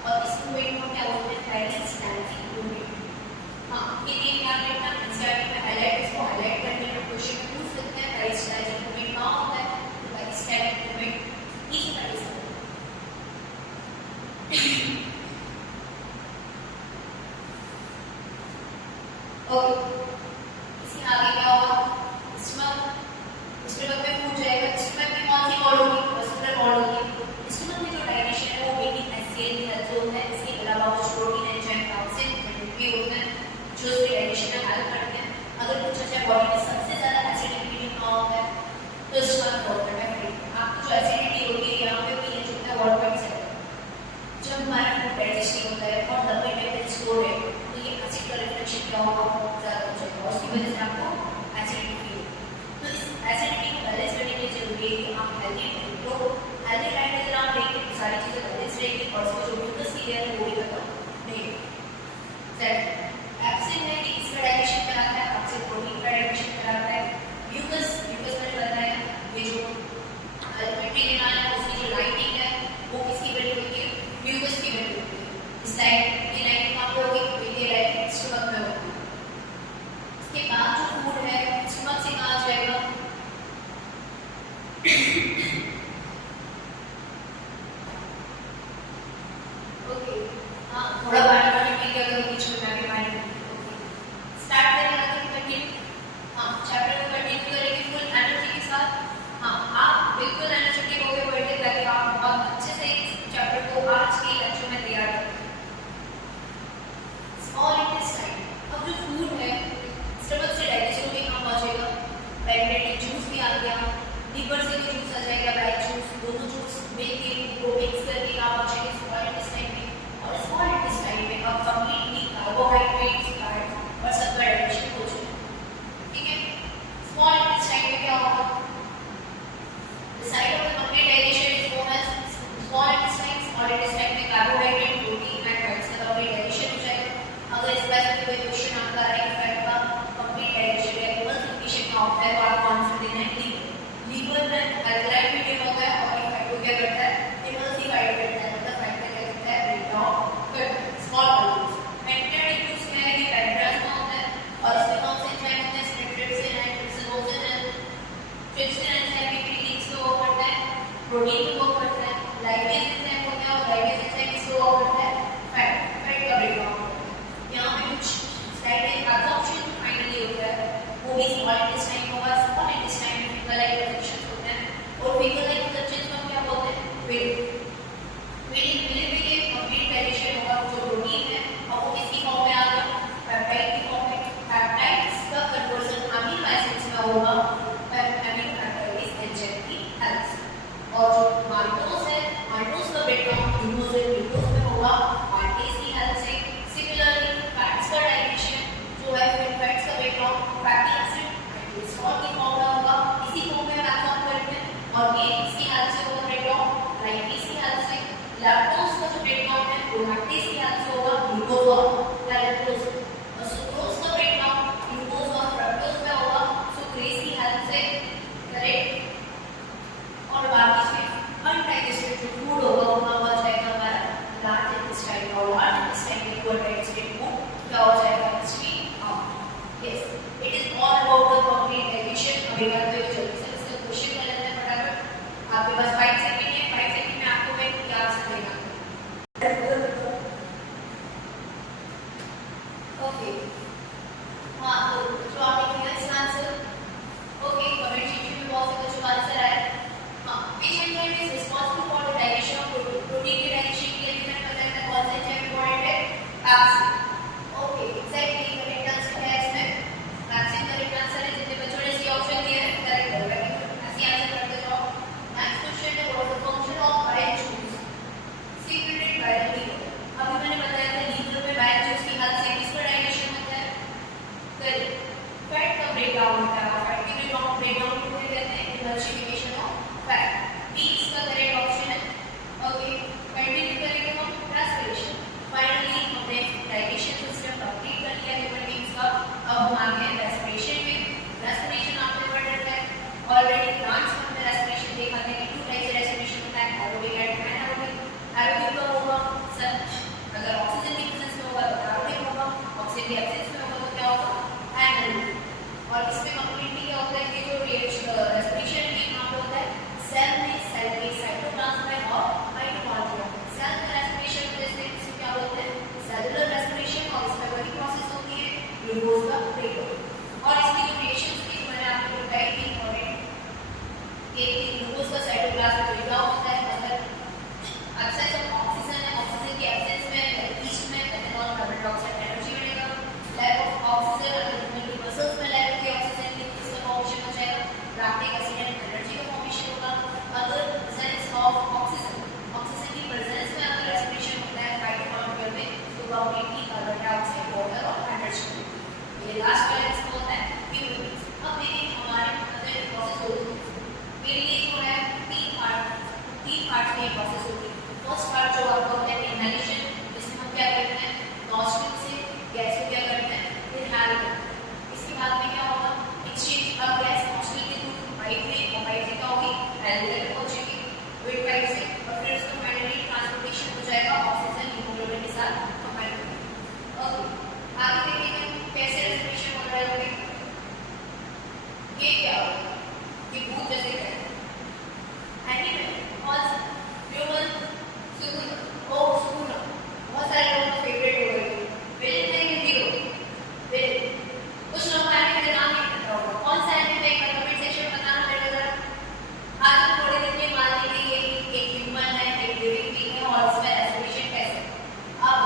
और इस मूवमेंट को क्या बोलते हैं? Peristaltic movement. हाँ, ये तीन याद रखना, एनसीईआरटी में हाईलाइट, इसको हाईलाइट करने में क्वेश्चन में पूछ सकते हैं पेरिस्टाल्टिक मूवमेंट कहाँ होता है? तो पेरिस्टाल्टिक मूवमेंट इस तरह से ओके। इसके आगे क्या होगा? स्टमक, स्टमक में फूड जाएगा, स्टमक में कौन सी वॉल होगी? वेस्कुलर वॉल होगी। स्टमक में जो डाइजेशन है वो मेनली एचसीएल की हेल्प से होता है, इसके अलावा कुछ प्रोटीन एंजाइम टॉक्सिन भी होते हैं जो उसके डाइजेशन में हेल्प करते हैं। अगर कुछ अच्छा बॉडी में सबसे ज्यादा एसिडिटी कहाँ होता है? तो स्टमक होता है। आपको जो एसिडिटी होती है यहाँ पे पीएच होता है वॉल पॉइंट से, जब हमारा फूड डाइजेस्ट नहीं होता है और लंबे टाइम तक स्टोर है तो ये एसिड का रिफ्लेक्शन क्या होगा? ज्यादा हो जाएगा, और उसकी वजह से आपको एसिडिटी फील। तो इस एसिडिटी को बैलेंस करने के लिए जरूरी है कि आप हेल्दी तो हेल्दी डाइट अगर आप लेंगे तो सारी चीजें बैलेंस रहेगी, और उसको जो म्यूकस की लेयर है वो भी खत्म नहीं होगी। एब्सेंट है कि इसका डाइजेशन क्या आता है? आपसे प्रोटीन का डाइजेशन क्या आता है? म्यूकस, म्यूकस मैंने बताया ये जो एलिमेंट्री कैनाल है उसकी जो लाइनिंग है वो किसकी बनी होती है? म्यूकस की बनी होती है। इस लाइन, ये लाइनिंग कहाँ पे होगी? तो ये लाइनिंग स्टमक में होगी। इसके बाद जो फूड है स्टमक से कहाँ जाएगा? ओके, हाँ थोड़ा पानी पानी पी के अगर बीच में मैं भी पानी पी स्टार्ट करें अगर कंटिन्यू। हाँ, चैप्टर को कंटिन्यू करेंगे फुल एनर्जी के साथ। हाँ, आप बिल्कुल एनर्जेटिक होके बैठे ताकि आप बहुत अच्छे से इस चैप्टर को आज के लेक्चर में तैयार करें। स्मॉल इंटेस्टाइन, अब जो फूड है स्टमक से डाइजेस्ट होके कहाँ पहुंचेगा? पैनक्रियाटिक जूस भी आ गया, लीवर से भी जूस आ जाएगा, ब्लैक जूस, दोनों जूस मिलके को मिक्स करके कहाँ पहुंचेंगे? स्मॉल इंटेस्टाइन में। और स्मॉल इंटेस्टाइन में अब कंप्लीटली कार्बोहाइड्रेट्स, फैट्स और सबका डाइजेशन हो जाएगा। ठीक है, स्मॉल इंटेस्टाइन में क्या होगा? The site of the complete digestion is known as small intestine. Small intestine में कार्बोहाइड्रेट, प्रोटीन एंड फैट्स का कंप्लीट डाइजेशन हो जाएगा। अगर स्पेसिफिक कोई क्वेश्चन आपका आ रहा है फैट का कंप्लीट डाइजेशन या एलिमिनेशन का होता है तो आप कौन सा देना है? लीवर में अल्कलाइन मीडियम होता है और ये फैट को क्या करता है? एमल्सिफाइड करता है, मतलब फैट का क्या करता है? ब्रेक डाउन करता है। स्मॉल मॉलिक्यूल्स, पैनक्रियाटिक जूस क्या है? ये पैनक्रियाज में होता है, और इसमें कौन से एंजाइम होते हैं? Trypsin and trypsinogen and trypsin enzyme भी प्रीलिंक्स को वर्क करता है, प्रोटीन को वर्क करता है, लाइपेज एंजाइम होता है, और लाइपेज एंजाइम किसको वर्क करता है? फैट, फैट का ब्रेक डाउन होता है। यहाँ पे कुछ स्लाइड एब्जॉर्प्शन फाइनली होता है वो भी स्मॉल इंटेस्टाइन होगा। स्मॉल इंटेस्टाइन में फिंगर लाइक प्रोजेक्शन होते हैं, और फिंगर लाइक प्रोजेक्शन को हम क्या बोलते हैं? वेट। वेट में ये कंप्लीट डाइजेशन होगा, जो प्रोटीन है और वो किसकी फॉर्म में आएगा? पेप्टाइड की फॉर्म में। पेप्टाइड्स का कन्वर्जन अमीनो एसिड्स में होगा अमीनो पेप्टाइडेज एंजाइम की हेल्प से। और जो माल्टोज है, माल्टोज का ब्रेकडाउन ग्लूकोज है, ग्लूकोज में होगा माल्टेज की हेल्प से। सिमिलरली फैट्स का डाइजेशन जो है फैट्स का ब्रेकडाउन फैटी एसिड ग्लिसरॉल की फॉर्म में होगा, इसी फॉर्म में ट्रांसफॉर्म करते हैं, और ये इसकी हेल्प से होगा ब्रेकडाउन लाइपेज की हेल्प से। लैक्टोज का जो ब्रेकडाउन है वो लैक्टेज की हेल्प से होगा, ग्लूकोज और लैक्टोज। और सुक्रोज का ब्रेकडाउन ग्लूकोज और फ्रक्टोज में होगा, सुक्रेज की हेल्प से। करेक्ट। और बाकी में अनडाइजेस्टेड जो फूड होगा वो कहाँ पहुंच जाएगा? हमारा लार्ज इंटेस्टाइन, और लार्ज इंटेस्टाइन में डाइजेस्टेड फूड क्या हो जाएगा? Stream out. Yes, it is all fat. B इसका करेक्ट ऑप्शन है। ओके, कंटिन्यू करेंगे हम रेस्पिरेशन। फाइनली हमने डाइजेशन सिस्टम कंप्लीट कर लिया ह्यूमन बीइंग्स का। अब हम आ गए रेस्पिरेशन में। रेस्पिरेशन आपने पढ़ रखा है ऑलरेडी। प्लांट्स में हमने रेस्पिरेशन देखा था कि 2 टाइप से रेस्पिरेशन होता है, एरोबिक एंड एनारोबिक। एरोबिक का होगा सर अगर ऑक्सीजन की प्रेजेंस में होगा तो एरोबिक होगा, ऑक्सीजन की एब्सेंस में होगा तो क्या होगा एनारोबिक। और इसमें कंप्लीटली क्या होता है कि जो रेस्पिरेशन है यहाँ पे होता है सेल में, सेल के साइटोप्लाज्म में और माइटोकॉन्ड्रिया। सेल में रेस्पिरेशन जैसे इसमें क्या होता है सेलुलर रेस्पिरेशन, और इसमें बड़ी प्रोसेस होती है ग्लूकोज का ब्रेकअप। और इसकी जो रिएक्शंस थी मैंने आपको बताई थी इंपॉर्टेंट कि ग्लूकोज का साइटोप्लाज्म में क्या होता है अगर एक्सेस ऑफ ऑक्सीजन है, ऑक्सीजन की एब्सेंस में ईस्ट में एथेनॉल कार्बन डाइऑक्साइड एनर्जी बनेगा। लैक ऑफ ऑक्सीजन अगर ह्यूमन मसल्स में लैक होगी ऑक्सीजन की तो इसका फॉर्मेशन हो जाएगा लैक्टिक एसिड एंड एनर्जी का फॉर्मेशन होगा। अगर प्रेजेंस ऑफ ऑक्सीजन, ऑक्सीजन की प्रेजेंस में अगर रेस्पिरेशन होता है माइटोकॉन्ड्रिया में तो कंप्लीटली कार्बन डाइऑक्साइड वाटर और एनर्जी। ये लास्ट वाला इसका होता है ह्यूमन। अब देखिए हमारे अंदर प्रोसेस होती है मेरे लिए जो है तीन पार्ट में प्रोसेस होती है। फर्स्ट पार्ट जो आपका होता है इनहेलेशन, जिसमें हम क्या करते हैं नॉस्ट्रिल से गैस को क्या करते हैं इनहेल करते हैं। इसके बाद में क्या होगा एक्सचेंज, अब गैस नॉस्ट्रिल के थ्रू पाइप में, और पाइप से क्या होगी एल्वेओलर में पहुंचेगी वेट पाइप से, और फिर उसका फाइनली ट्रांसपोर्टेशन हो जाएगा ऑक्सीजन हीमोग्लोबिन के साथ कंबाइन होकर। ओके, आगे देखेंगे कैसे रेस्पिरेशन हो रहा है। ये क्या होगा ये भूत जैसे कहते हैं एनिमल और ह्यूमन सुकून। ओ सुकून बहुत सारे लोगों का फेवरेट हो गई विलेन है कि हीरो। विलेन कुछ लोग मैंने मेरे नाम नहीं पता होगा कौन सा एनिमल है, एक कमेंट सेक्शन में बताना मेरे जरा। आज हम थोड़ी देर में मान लेंगे ये एक ह्यूमन है, एक लिविंग बीइंग है और इसमें रेस्पिरेशन कैसे। अब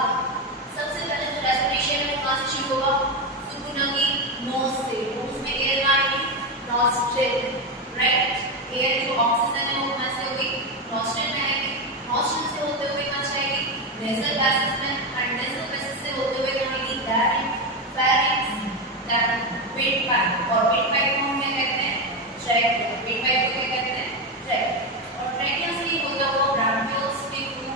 सबसे पहले जो रेस्पिरेशन है वो कहाँ से शुरू होगा सुकून की नोज से। नोज में एयर आएगी नॉस्ट्रिल, राइट। एयर जो ऑक्सीजन है वो कहाँ से होगी नॉस्ट्रिल में आएगी, नॉस्ट्रिल से होते हुए कहाँ जाएगी नेजल पैसेज में, एंड नेजल पैसेज से होते हुए कहाँ आएगी लैरिंक्स, दैन विंड पाइप। और विंड पाइप को हम क्या कहते हैं ट्रैकिया। विंड पाइप को क्या कहते हैं ट्रैकिया। और ट्रैकिया से होता हुआ ब्रांकियोल्स के थ्रू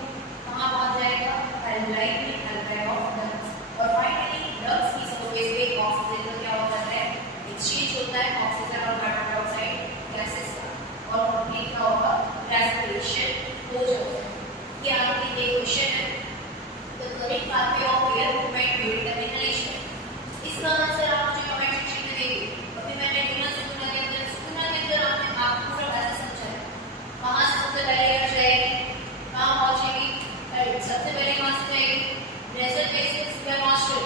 कहाँ पहुँच जाएगा एल्वेओलाई में, एल्वेओलाई ऑफ लंग्स। और फाइनली लंग्स की सरफेस पे ऑक्सीजन का क्या होता है एक्सचेंज होता है ऑक्सीजन और कार्बन डाइऑक्साइड गैसेस का, और कंप्लीट का होगा रेस्पिरेशन हो जाता है। ये आपके लिए क्वेश्चन है the correct pathway of air movement during the inhalation. इसका आंसर आप मुझे कमेंट सेक्शन में देंगे। अभी मैंने ह्यूमन सुकून के अंदर आपने आप पूरा ऐसा समझा है कहाँ से सबसे पहले एयर जाएगी कहाँ पहुँचेगी, सबसे पहले कहाँ से जाएगी नेजल पैसेज या नॉस्ट्रिल,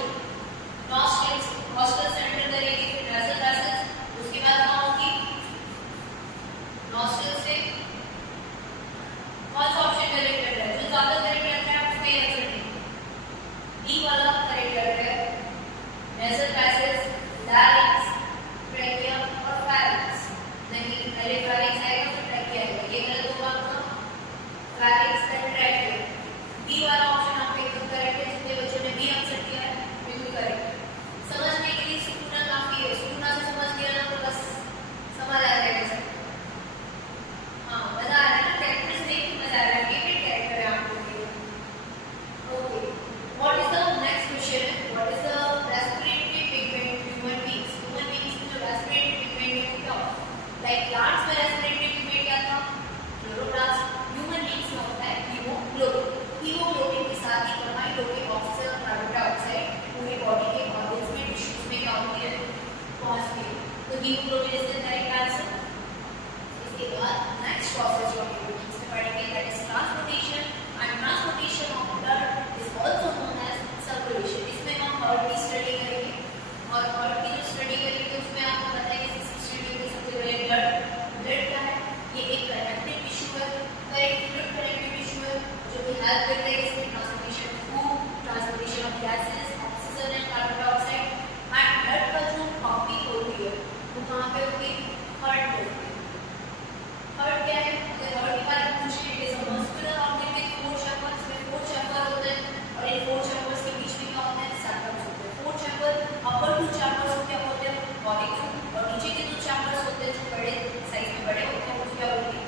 नॉस्ट्रिल से एंटर करेगी, फिर नेजल पैसेज, उसके बाद कहाँ होगी नॉस्ट्रिल से। कौन सा ऑप्शन करेक्ट लग रहा है, जो ज्यादा करेक्ट लग रहा है उसका आंसर नहीं, डी वाला करेक्ट लग रहा है। नेजल पैसेज, लैरिंक्स, ट्रैकिया और फैरिंक्स। नहीं, पहले फैरिंक्स आएगा फिर ट्रैकिया आएगा, ये गलत होगा आपका। Pharynx then trachea. डी वाला ऑप्शन आपका एकदम करेक्ट है। जितने बच्चों ने बी आंसर किया है बिल्कुल करेक्ट। समझने के लिए सुकूना काफी है, सुकूना से समझ लिया ना तो बस समझ आ जाएगा। हाँ मजा आ रहा है ना, कैरेक्टर्स देख के मजा आ रहा है, फेवरेट कैरेक्टर है आप लोगों के। Okay, what is the next question है what is the respiratory pigment human beings. Human beings में जो रेस्पिरेटरी पिगमेंट है क्या होता है, लाइक प्लांट्स में रेस्पिरेटरी पिगमेंट क्या था क्लोरोप्लास्ट। ह्यूमन बीइंग्स में होता है हीमोग्लोबिन। हीमोग्लोबिन के साथ ही कंबाइन होकर ऑक्सीजन और कार्बन डाइऑक्साइड पूरी बॉडी के ऑर्गन्स में टिश्यूज में क्या होती है पहुंचती है। तो haemoglobin is the correct answer. इसके बाद नेक्स्ट प्रोसेस जो हम ह्यूमन में पढ़ेंगे that is transportation, and transportation of blood is also known as circulation. इसमें हम हार्ट की स्टडी करेंगे, और हार्ट की जो स्टडी करेंगे उसमें आपको पता है कि स्टडी में सबसे पहले ब्लड क्या है, ये एक कनेक्टिव टिश्यू है, करेक्ट कनेक्टिव टिश्यू है जो कि हेल्प करता है इसमें transportation of food, transportation of gases, oxygen and carbon dioxide. And blood का जो पंपिंग होती है वो कहाँ पे होती है हार्ट पे होती है। हार्ट क्या है, अगर हार्ट के बारे में पूछे it is a muscular organ with 4 chambers, में 4 चैम्बर होते हैं, और इन 4 चैम्बर्स के बीच में क्या होता है सेप्टम्स होते हैं। 4 चैम्बर, अपर 2 चैम्बर्स क्या होते हैं मॉलिक्यूल, और नीचे के 2 चैम्बर्स होते हैं जो बड़े साइज में बड़े होते हैं वो क्या होते हैं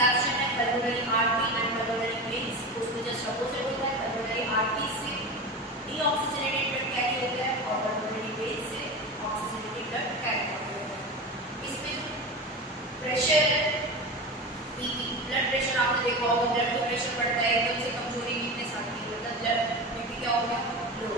एक्सेप्शन है pulmonary artery and pulmonary veins, उसमें जस्ट अपोजिट होता है। पल्मोनरी आर्टरी से डीऑक्सीजनेटेड ब्लड कैरी होता है और पल्मोनरी वेन से ऑक्सीजनेटेड ब्लड कैरी होता है। इसमें जो प्रेशर है बीपी, ब्लड प्रेशर आपने देखा होगा, ब्लड का प्रेशर बढ़ता है एकदम से कमजोरी वीकनेस आती है, मतलब ब्लड बीपी क्या हो गया लो।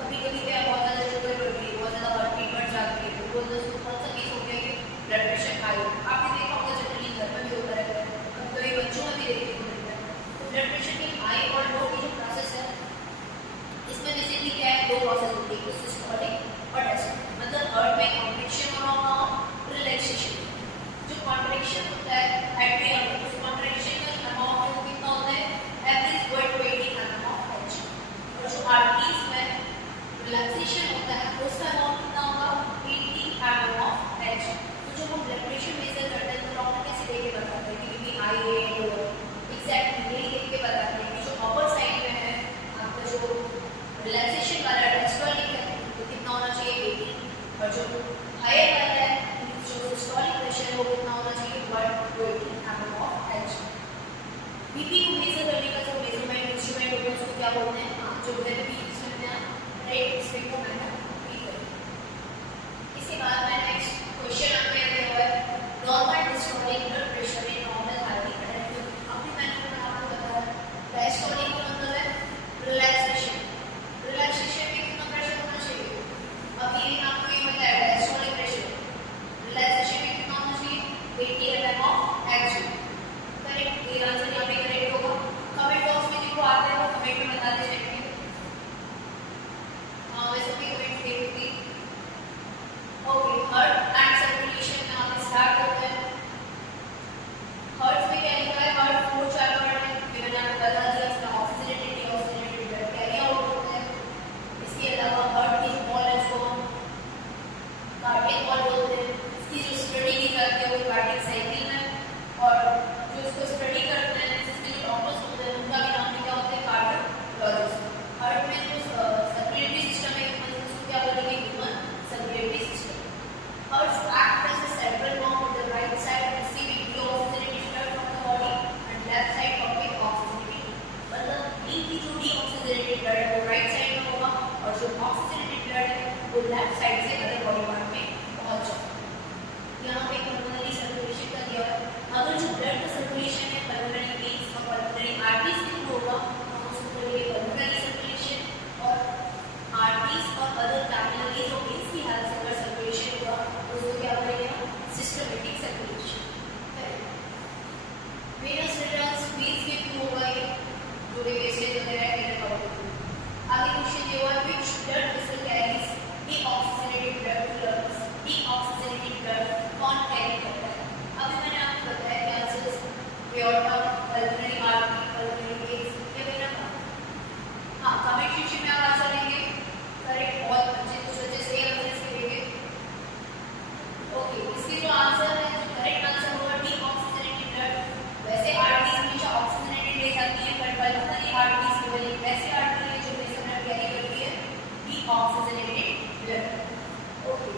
कभी कभी क्या बहुत ज़्यादा शुगर बढ़ गई, बहुत ज़्यादा हार्ट बीट बढ़ जाती है, तो बोल दो कौन सा केस हो गया कि ब्लड प्रेशर हाई। आपने देखा होगा जनरली घर में भी होता रहता है, कभी कभी बच्चों में भी देखने को मिलता है। तो ब्लड प्रेशर की हाई और लो की जो प्रोसेस है इसमें बेसिकली क्या है, दो प्रोसेस होती है, सिस्टोलिक और डायस्टोलिक। मतलब हार्ट में कॉन्ट्रैक्शन हो रहा होगा, रिलैक्सेशन। जो कॉन्ट्रैक्शन होता है एट्रियम में, उस कॉन्ट्रैक्शन का अमाउंट है कितना होता है एवरेज 120 एमएम ऑफ एच। और जो आर्टरीज में रिलैक्सेशन होता है उसका अमाउंट कितना होगा 80 एमएम ऑफ एच। तो जब हम ब्लड प्रेशर मेजर करते हैं तो डॉक्टर कैसे देख के बताते हैं कि बीपी हाई है लो, एग्जैक्टली यही देख के बताते हैं कि जो अपर साइड में है आपका जो रिलैक्सेशन वाला डायस्टोलिक है तो कितना होना चाहिए 80, और जो हायर वाला है जो सिस्टोलिक प्रेशर है वो कितना होना चाहिए 120 एमएम ऑफ एच। बीपी को मेजर करने का जो मेजरमेंट इंस्ट्रूमेंट होता है उसको क्या बोलते हैं, जो थेरेपी यूज करते हैं रेट स्पेक्ट्रोमीटर। इसके बाद में नेक्स्ट क्वेश्चन आपके यहाँ दिया हुआ है normal diastolic blood pressure in normal hearty adult. अभी मैंने आपको बताया डायस्टोलिक का मतलब है रिलैक्सेशन, रिलैक्सेशन में कितना प्रेशर होना चाहिए। अभी आपको ये बताया डायस्टोलिक प्रेशर, रिलैक्सेशन में कितना होना चाहिए 80 एमएम ऑफ एच। करेक्ट, ये आंसर यहाँ पे करेक्ट होगा। कमेंट बॉक्स में जो आता है वो कमेंट में बताते जाएंगे। वैसे भी कमेंट देखती। ओके, हार्ट एंड सर्कुलेशन में आप स्टार्ट करते हैं। हार्ट में क्या लिखा है, हार्ट फ्लो चार्ट है, ये मैंने आपको बता दिया, इसका oxygenated deoxygenated blood carry out होता है। इसके अलावा हार्ट की वॉल है जो हम कार्डियक वॉल बोलते हैं, इसकी जो स्टडी की जाती है वो कार्डियक साइकिल में, और जो इसको स्टडी करते हैं जिसमें जो डॉक्टर्स होते हैं उनका भी नाम क्या होता है कार्डियोलॉजिस्ट। हार्ट में जो सर्कुलेटरी सिस्टम है उसको क्या बोलेंगे human circulatory system. Hearts act as a central pump with the right side receiving deoxygenated blood from the body and left side pumping oxygenated। मतलब B की जो deoxygenated blood है वो right side में होगा और जो oxygenated blood है वो left side से अदर बॉडी पार्ट में पहुंच जाएगा। यहाँ पे पल्मोनरी सर्कुलेशन का दिया है, अगर जो ब्लड का सर्कुलेशन है पल्मोनरी वेन्स और पल्मोनरी आर्टरीज के थ्रू होगा तो हम उसको बोलेंगे पल्मोनरी सर्कुलेशन, और आर्टरीज और अदर कैपिलरीज और वेन्स की हेल्प से अगर सर्कुलेशन होगा उसको क्या बोलेंगे systematic circulation. Venous returns veins के थ्रू होगा ये जो भी वेस्टेज वगैरह है वेनस पावर के थ्रू। आगे क्वेश्चन ये हुआ which blood vessel carries deoxygenated blood to lungs. Deoxygenated blood कौन कैरी करता है। अभी मैंने आपको बताया कि answers aorta, pulmonary artery, pulmonary veins, ये मैंने हाँ कमेंट सेक्शन में आप आंसर देंगे। करेक्ट, बहुत अच्छे कुछ अच्छे सही आंसर्स देंगे। ओके, इसके जो आंसर है जो करेक्ट आंसर होगा डीऑक्सीजनेटेड ब्लड। वैसे आर्टरीज हमेशा ऑक्सीजनेटेड ले जाती है पर पल्मोनरी आर्टरीज केवल एक ऐसी आर्टरी है जो हमेशा ब्लड कैरी करती है डीऑक्सीजनेटेड ब्लड। ओके,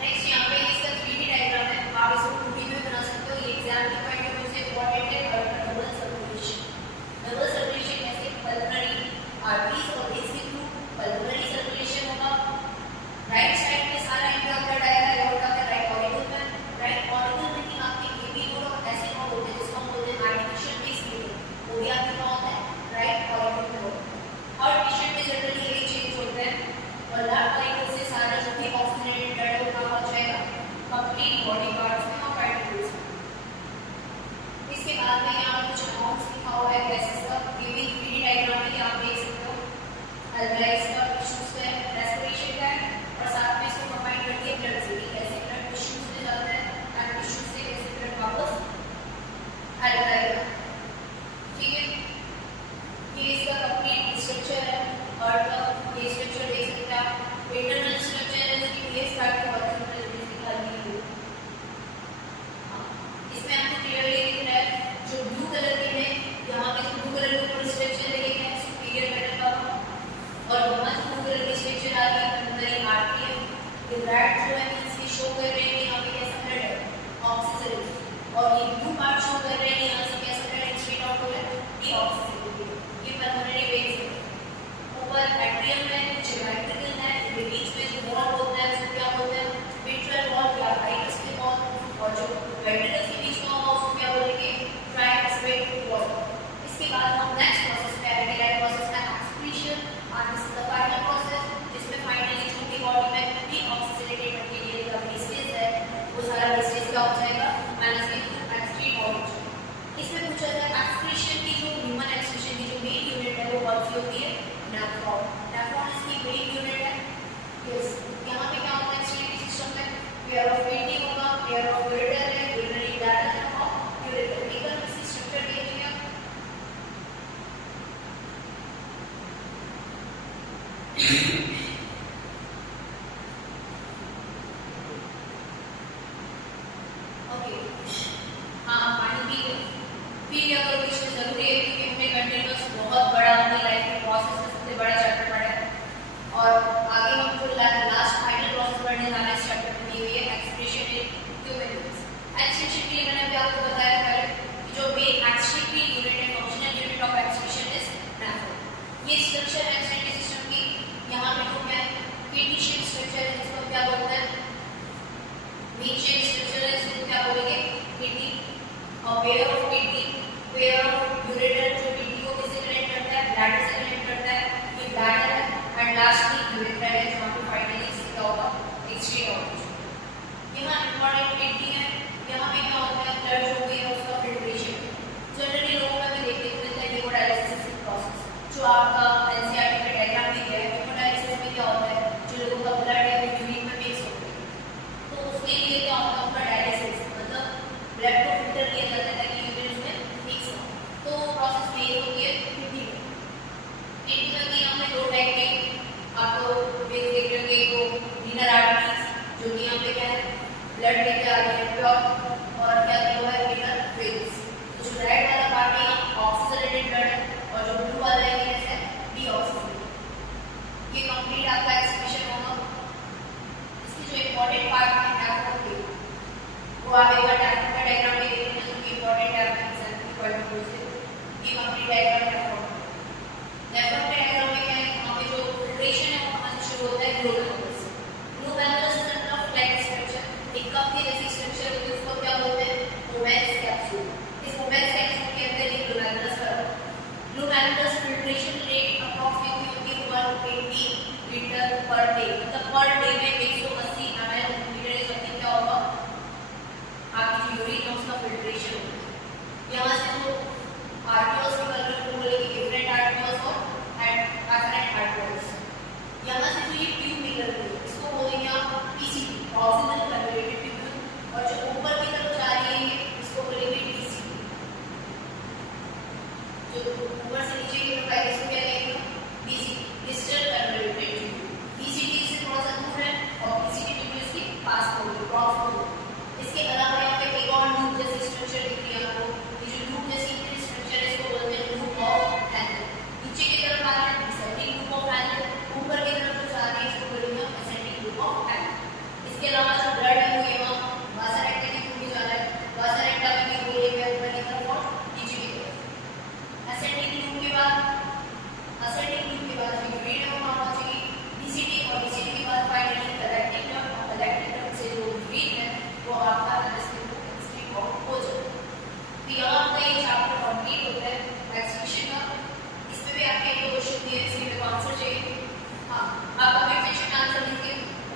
नेक्स्ट यहाँ पे इसका 3D डायग्राम है, आप इसको 2D में बना सकते हो। ये एग्जाम के पॉइंट ऑफ व्यू से इंपॉर्टेंट है। और डबल सर्कुलेशन, डबल सर्कुलेशन कैसे पल्मोनरी आर्टरीज और वेन्स के थ्रू पल्मोनरी सर्कुलेशन होगा। राइट साइड में सारा इंट्रा ब्लड आएगा एओर्टा में, राइट ऑरिकल में। राइट ऑरिकल में कि आपके एबी नोड और ऐसे नोड होते हैं जिसको हम बोलते हैं आर्टिफिशियल बेस नोड, वो भी आपके क्या होता है राइट ऑरिकल में होता है। हर पेशेंट में जनरली ये चेंज होता है और लेफ्ट ऑरिकल से सारा जो भी ऑक्सीजनेटेड ब्लड है वो कहाँ पहुंच जाएगा कंप्लीट बॉडी पार्ट्स में और वाइटल्स में। इसके बाद में यहाँ कुछ अमाउंट्स लिखा हुआ है गैसेस का, ये भी 3D डायग्राम में आप देख सकते हो। अल्वेलाइज का टिश्यूज का रेस्पिरेशन का है और साथ में इसको कंबाइन करके ब्लड से भी कैसे ब्लड टिश्यूज में जाता है एंड टिश्यूज से कैसे ब्लड वापस अल्वेलाई में। ठीक है, ये इसका कंप्लीट स्ट्रक्चर है। हार्ट का ये स्ट्रक्चर देख सकते हैं आप। इंटरनल स्ट्रक्चर है जो कि प्लेस कार्ड के हॉरिजॉन्टल दिखा दी है। इसमें आपको क्लियरली दिख रहा है जो ब्लू कलर के हैं, यहाँ पे जो ब्लू कलर के ऊपर स्ट्रक्चर देखे गए हैं सुपीरियर वेंट्रल कॉलम, और वहाँ जो ब्लू कलर क्या हो जाएगा माइनस के थ्रू एक्सक्रीट आउट हो जाएगा। इसमें पूछा जाए एक्सक्रीशन की जो ह्यूमन एक्सक्रीशन की जो मेन यूनिट है वो कौन सी होती है नेफ्रॉन। नेफ्रॉन इसकी मेन यूनिट है। यस, यहाँ पे क्या होता है एक्सक्रीटरी सिस्टम में पेयर ऑफ किडनी होगा, पेयर ऑफ यूरेटर है, यूरिनरी ब्लैडर है और यूरेटर। एकदम इसी स्ट्रक्चर देखेंगे आप। ओके, हाँ पानी पी लिया करो, बीच में जरूरी है क्योंकि हमने कंटिन्यूअस बहुत बड़ा अपनी लाइफ में प्रोसेस का सबसे बड़ा चैप्टर पढ़ा है और आगे हम जो लास्ट फाइनल प्रोसेस पढ़ने जा रहे हैं इस चैप्टर में ये है एक्सक्रीशन इन ह्यूमन। एक्सक्रीशन के लिए मैंने अभी आपको बताया पहले कि जो मेन एक्सक्रीटरी यूनिट है, functional unit of excretion is nephron. ये स्ट्रक्चर है एक्सक्रीटरी सिस्टम की। यहाँ पे जो क्या है किडनी शेप स्ट्रक्चर है जिसको क्या बोलते हैं वीन शेप स्ट्रक्चर है जिसको क्या बोलेंगे किडनी और pair of kidney, pair of ureter जो किडनी को किससे कनेक्ट करता है ब्लैडर से कनेक्ट करता है, ये ब्लैडर है एंड लास्टली यूरेटर है जहाँ पे फाइनली क्या होगा एक्सक्रीट आउट हो जाएगा। यहाँ इंपॉर्टेंट किडनी है, यहाँ पे क्या होता है ब्लड जो भी है उसका फिल्ट्रेशन। जनरली लोगों में देखने को मिलता है हेमोडायलिसिस प्रोसेस जो आपका एनसीईआरटी का डायग्राम भी दिया है। हेमोडायलिसिस में क्या होता है जो लोगों का ब्लड है वो यूरिन में मिक्स होता है तो उसके लिए क्या होता है उनका डायलिसिस मतलब ब्लड को फिल्टर किया जाता है ताकि यूरिन उसमें मिक्स हो। तो प्रोसेस में ये होती है किडनी में। किडनी में भी हमने दो टाइप के आपको देख रहे होंगे, एक रीनल आर्टरीज जो कि यहाँ पे क्या है ब्लड लेके आ रहे हैं प्योर और क्या हुआ है रीनल वेन्स। तो जो रेड वाला पार्ट है ऑक्सीजनेटेड ब्लड है और जो ब्लू वाला है ये है डीऑक्सीजनेटेड। ये कंप्लीट आपका एक्सक्रीशन होगा। इसकी जो इम्पोर्टेंट पार्ट है नेफ्रॉन के वो आप एक बार नेफ्रॉन का डायग्राम भी देखते हैं जो इम्पोर्टेंट है आपके एग्जाम की पॉइंट ऑफ व्यू से। ये कंप्लीट डायग्राम नेफ्रॉन के डायग्राम में क्या है यहाँ पे जो फिल्ट्रेशन है वो कहाँ से शुरू होता है glomerulus. Glomerulus is a flat structure, एक कप के जैसी स्ट्रक्चर होती है उसको क्या बोलते हैं ओवेन्स कैप्सूल। इस ओवेन्स कैप्सूल के अंदर एक ग्लोमेरुलस है। ग्लोमेरुलस फिल्ट्रेशन रेट अप्रॉक्सिमेटली होती है 180 लीटर पर डे, मतलब पर डे में 180 ml लीटर समथिंग क्या होगा आपकी जो यूरिन है उसका फिल्ट्रेशन होता है। यहाँ से जो आर्टरियोल्स निकल रहे हैं वो बोलेंगे डिफरेंट आर्टरियोल्स और एफरेंट आर्टरियोल्स। यहाँ से जो ये ट्यूब निकल रही है इसको बोलेंगे आप पीसीटी प्रॉक्सिमल कन्वोल्यूटेड ट्यूब और जो ऊपर की तरफ जा रही है इसको बोलेंगे डीसीटी। जो ऊपर से नीचे की तरफ है इसको क्या कहेंगे DCT distal convoluted tube. DCT से थोड़ा सा दूर है और पीसीटी ट्यूब इसके पास होगी प्रॉक्सिमल। इसके अलावा यहाँ पे एक और लूप जैसी स्ट्रक्चर दिख रही है आपको। ये जो लूप जैसी स्ट्रक्चर है इसको बोलते हैं लूप ऑफ हैंडल। नीचे की तरफ आ रहा है डिसेंडिंग लूप ऑफ हैंडल, ऊपर की तरफ जो जा रही है इसको बोलेंगे असेंडिंग लूप ऑफ हैंडल। इसके अलावा जो ब्लड है वो यहाँ वासा रेक्टा के थ्रू भी जा रहा है, वासा रेक्टा में भी बोलेंगे ऊपर की तरफ और नीचे की तरफ। असेंडिंग लूप के बाद जो यूरिन है वो कहाँ पहुंचेगी डीसीटी और डीसीटी के बाद फाइनली कलेक्टिंग डक्ट और कलेक्टिंग डक्ट से जो यूरिन है वो आपका एक्सक्रीट आउट हो जाएगा। तो यहाँ आपका ये चैप्टर कंप्लीट होता है एक्सक्रीशन का। इसमें भी आपके एक क्वेश्चन दिए हैं, इसके आंसर चाहिए। हाँ, आप अपने क्वेश्चन आंसर लिखिए।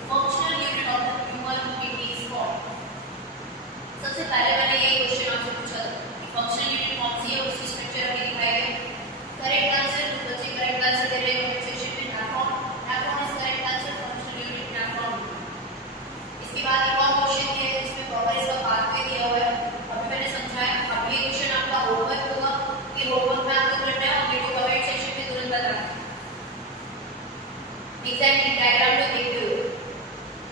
Functional unit of the human kidney is called. सबसे पहले मैंने ये क्वेश्चन आपसे पूछा था कि फंक्शनल यूनिट कौन सी है, उसकी स्ट्रक्चर अभी दिखाई गई। करेक्ट आंसर बच्चे करेक्ट आंसर दे रहे हैं कमेंट सेक्शन में nephron. Nephron is correct answer, functional unit nephron. इसके बाद एक और क्वेश्चन दिया है जिसमें प्रॉपर इसका पाथवे दिया हुआ है। अभी मैंने समझाया। अब ये क्वेश्चन आपका होमवर्क होगा कि होमवर्क में आपको करना है और मेरे को कमेंट सेक्शन में तुरंत बताना है एग्जैक्टली डायग्राम में देखते हुए।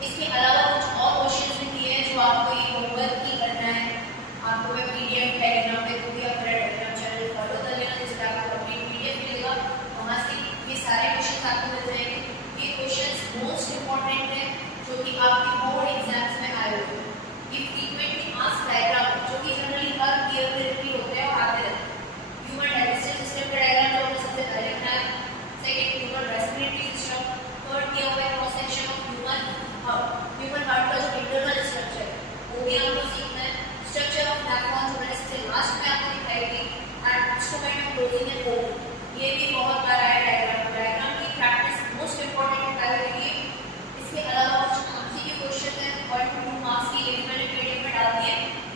इसके अलावा कुछ और क्वेश्चंस भी दिए हैं जो आपको ये होमवर्क ही करना है। आपको मैं पीडीएफ टेलीग्राम पे दूंगी, अपना टेलीग्राम चैनल फॉलो कर लेना जिससे आपको कंप्लीट पीडीएफ मिलेगा। वहाँ से ये सारे क्वेश्चंस आपको मिल जाएंगे। ये क्वेश्चंस मोस्ट इंपॉर्टेंट है जो कि आपके बोर्ड एग्जाम्स में आए हुए हैं। ये फ्रीक्वेंटली आस्क्ड डायग्राम जो कि जनरली हर ईयर में रिपीट होते हैं और आते रहते हैं। ह्यूमन डाइजेस्टिव सिस्टम का डायग्राम जो हमने सबसे पहले बनाया। Second human respiratory system. Third दिया हुआ है cross section of human heart. Human heart का जो इंटरनल स्ट्रक्चर है वो भी आपको सीखना है। स्ट्रक्चर ऑफ नेफ्रॉन जो मैंने सबसे लास्ट में आपको दिखाई थी and instrument of closing and opening. ये भी बहुत बार आया डायग्राम की प्रैक्टिस मोस्ट इंपॉर्टेंट है के लिए। इसके अलावा कुछ एमसीक्यू क्वेश्चन है 1 to 2 मार्क्स की, ये भी मैंने पीडीएफ में डाल दिया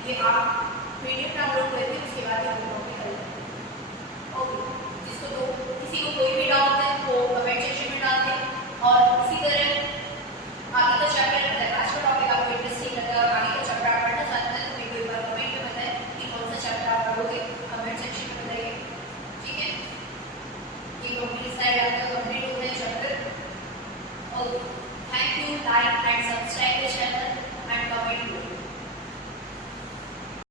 ये आप पीडीएफ डाउनलोड करके उसके बाद ये होमवर्क में कर लेंगे। ओके, जिसको तो किसी को कोई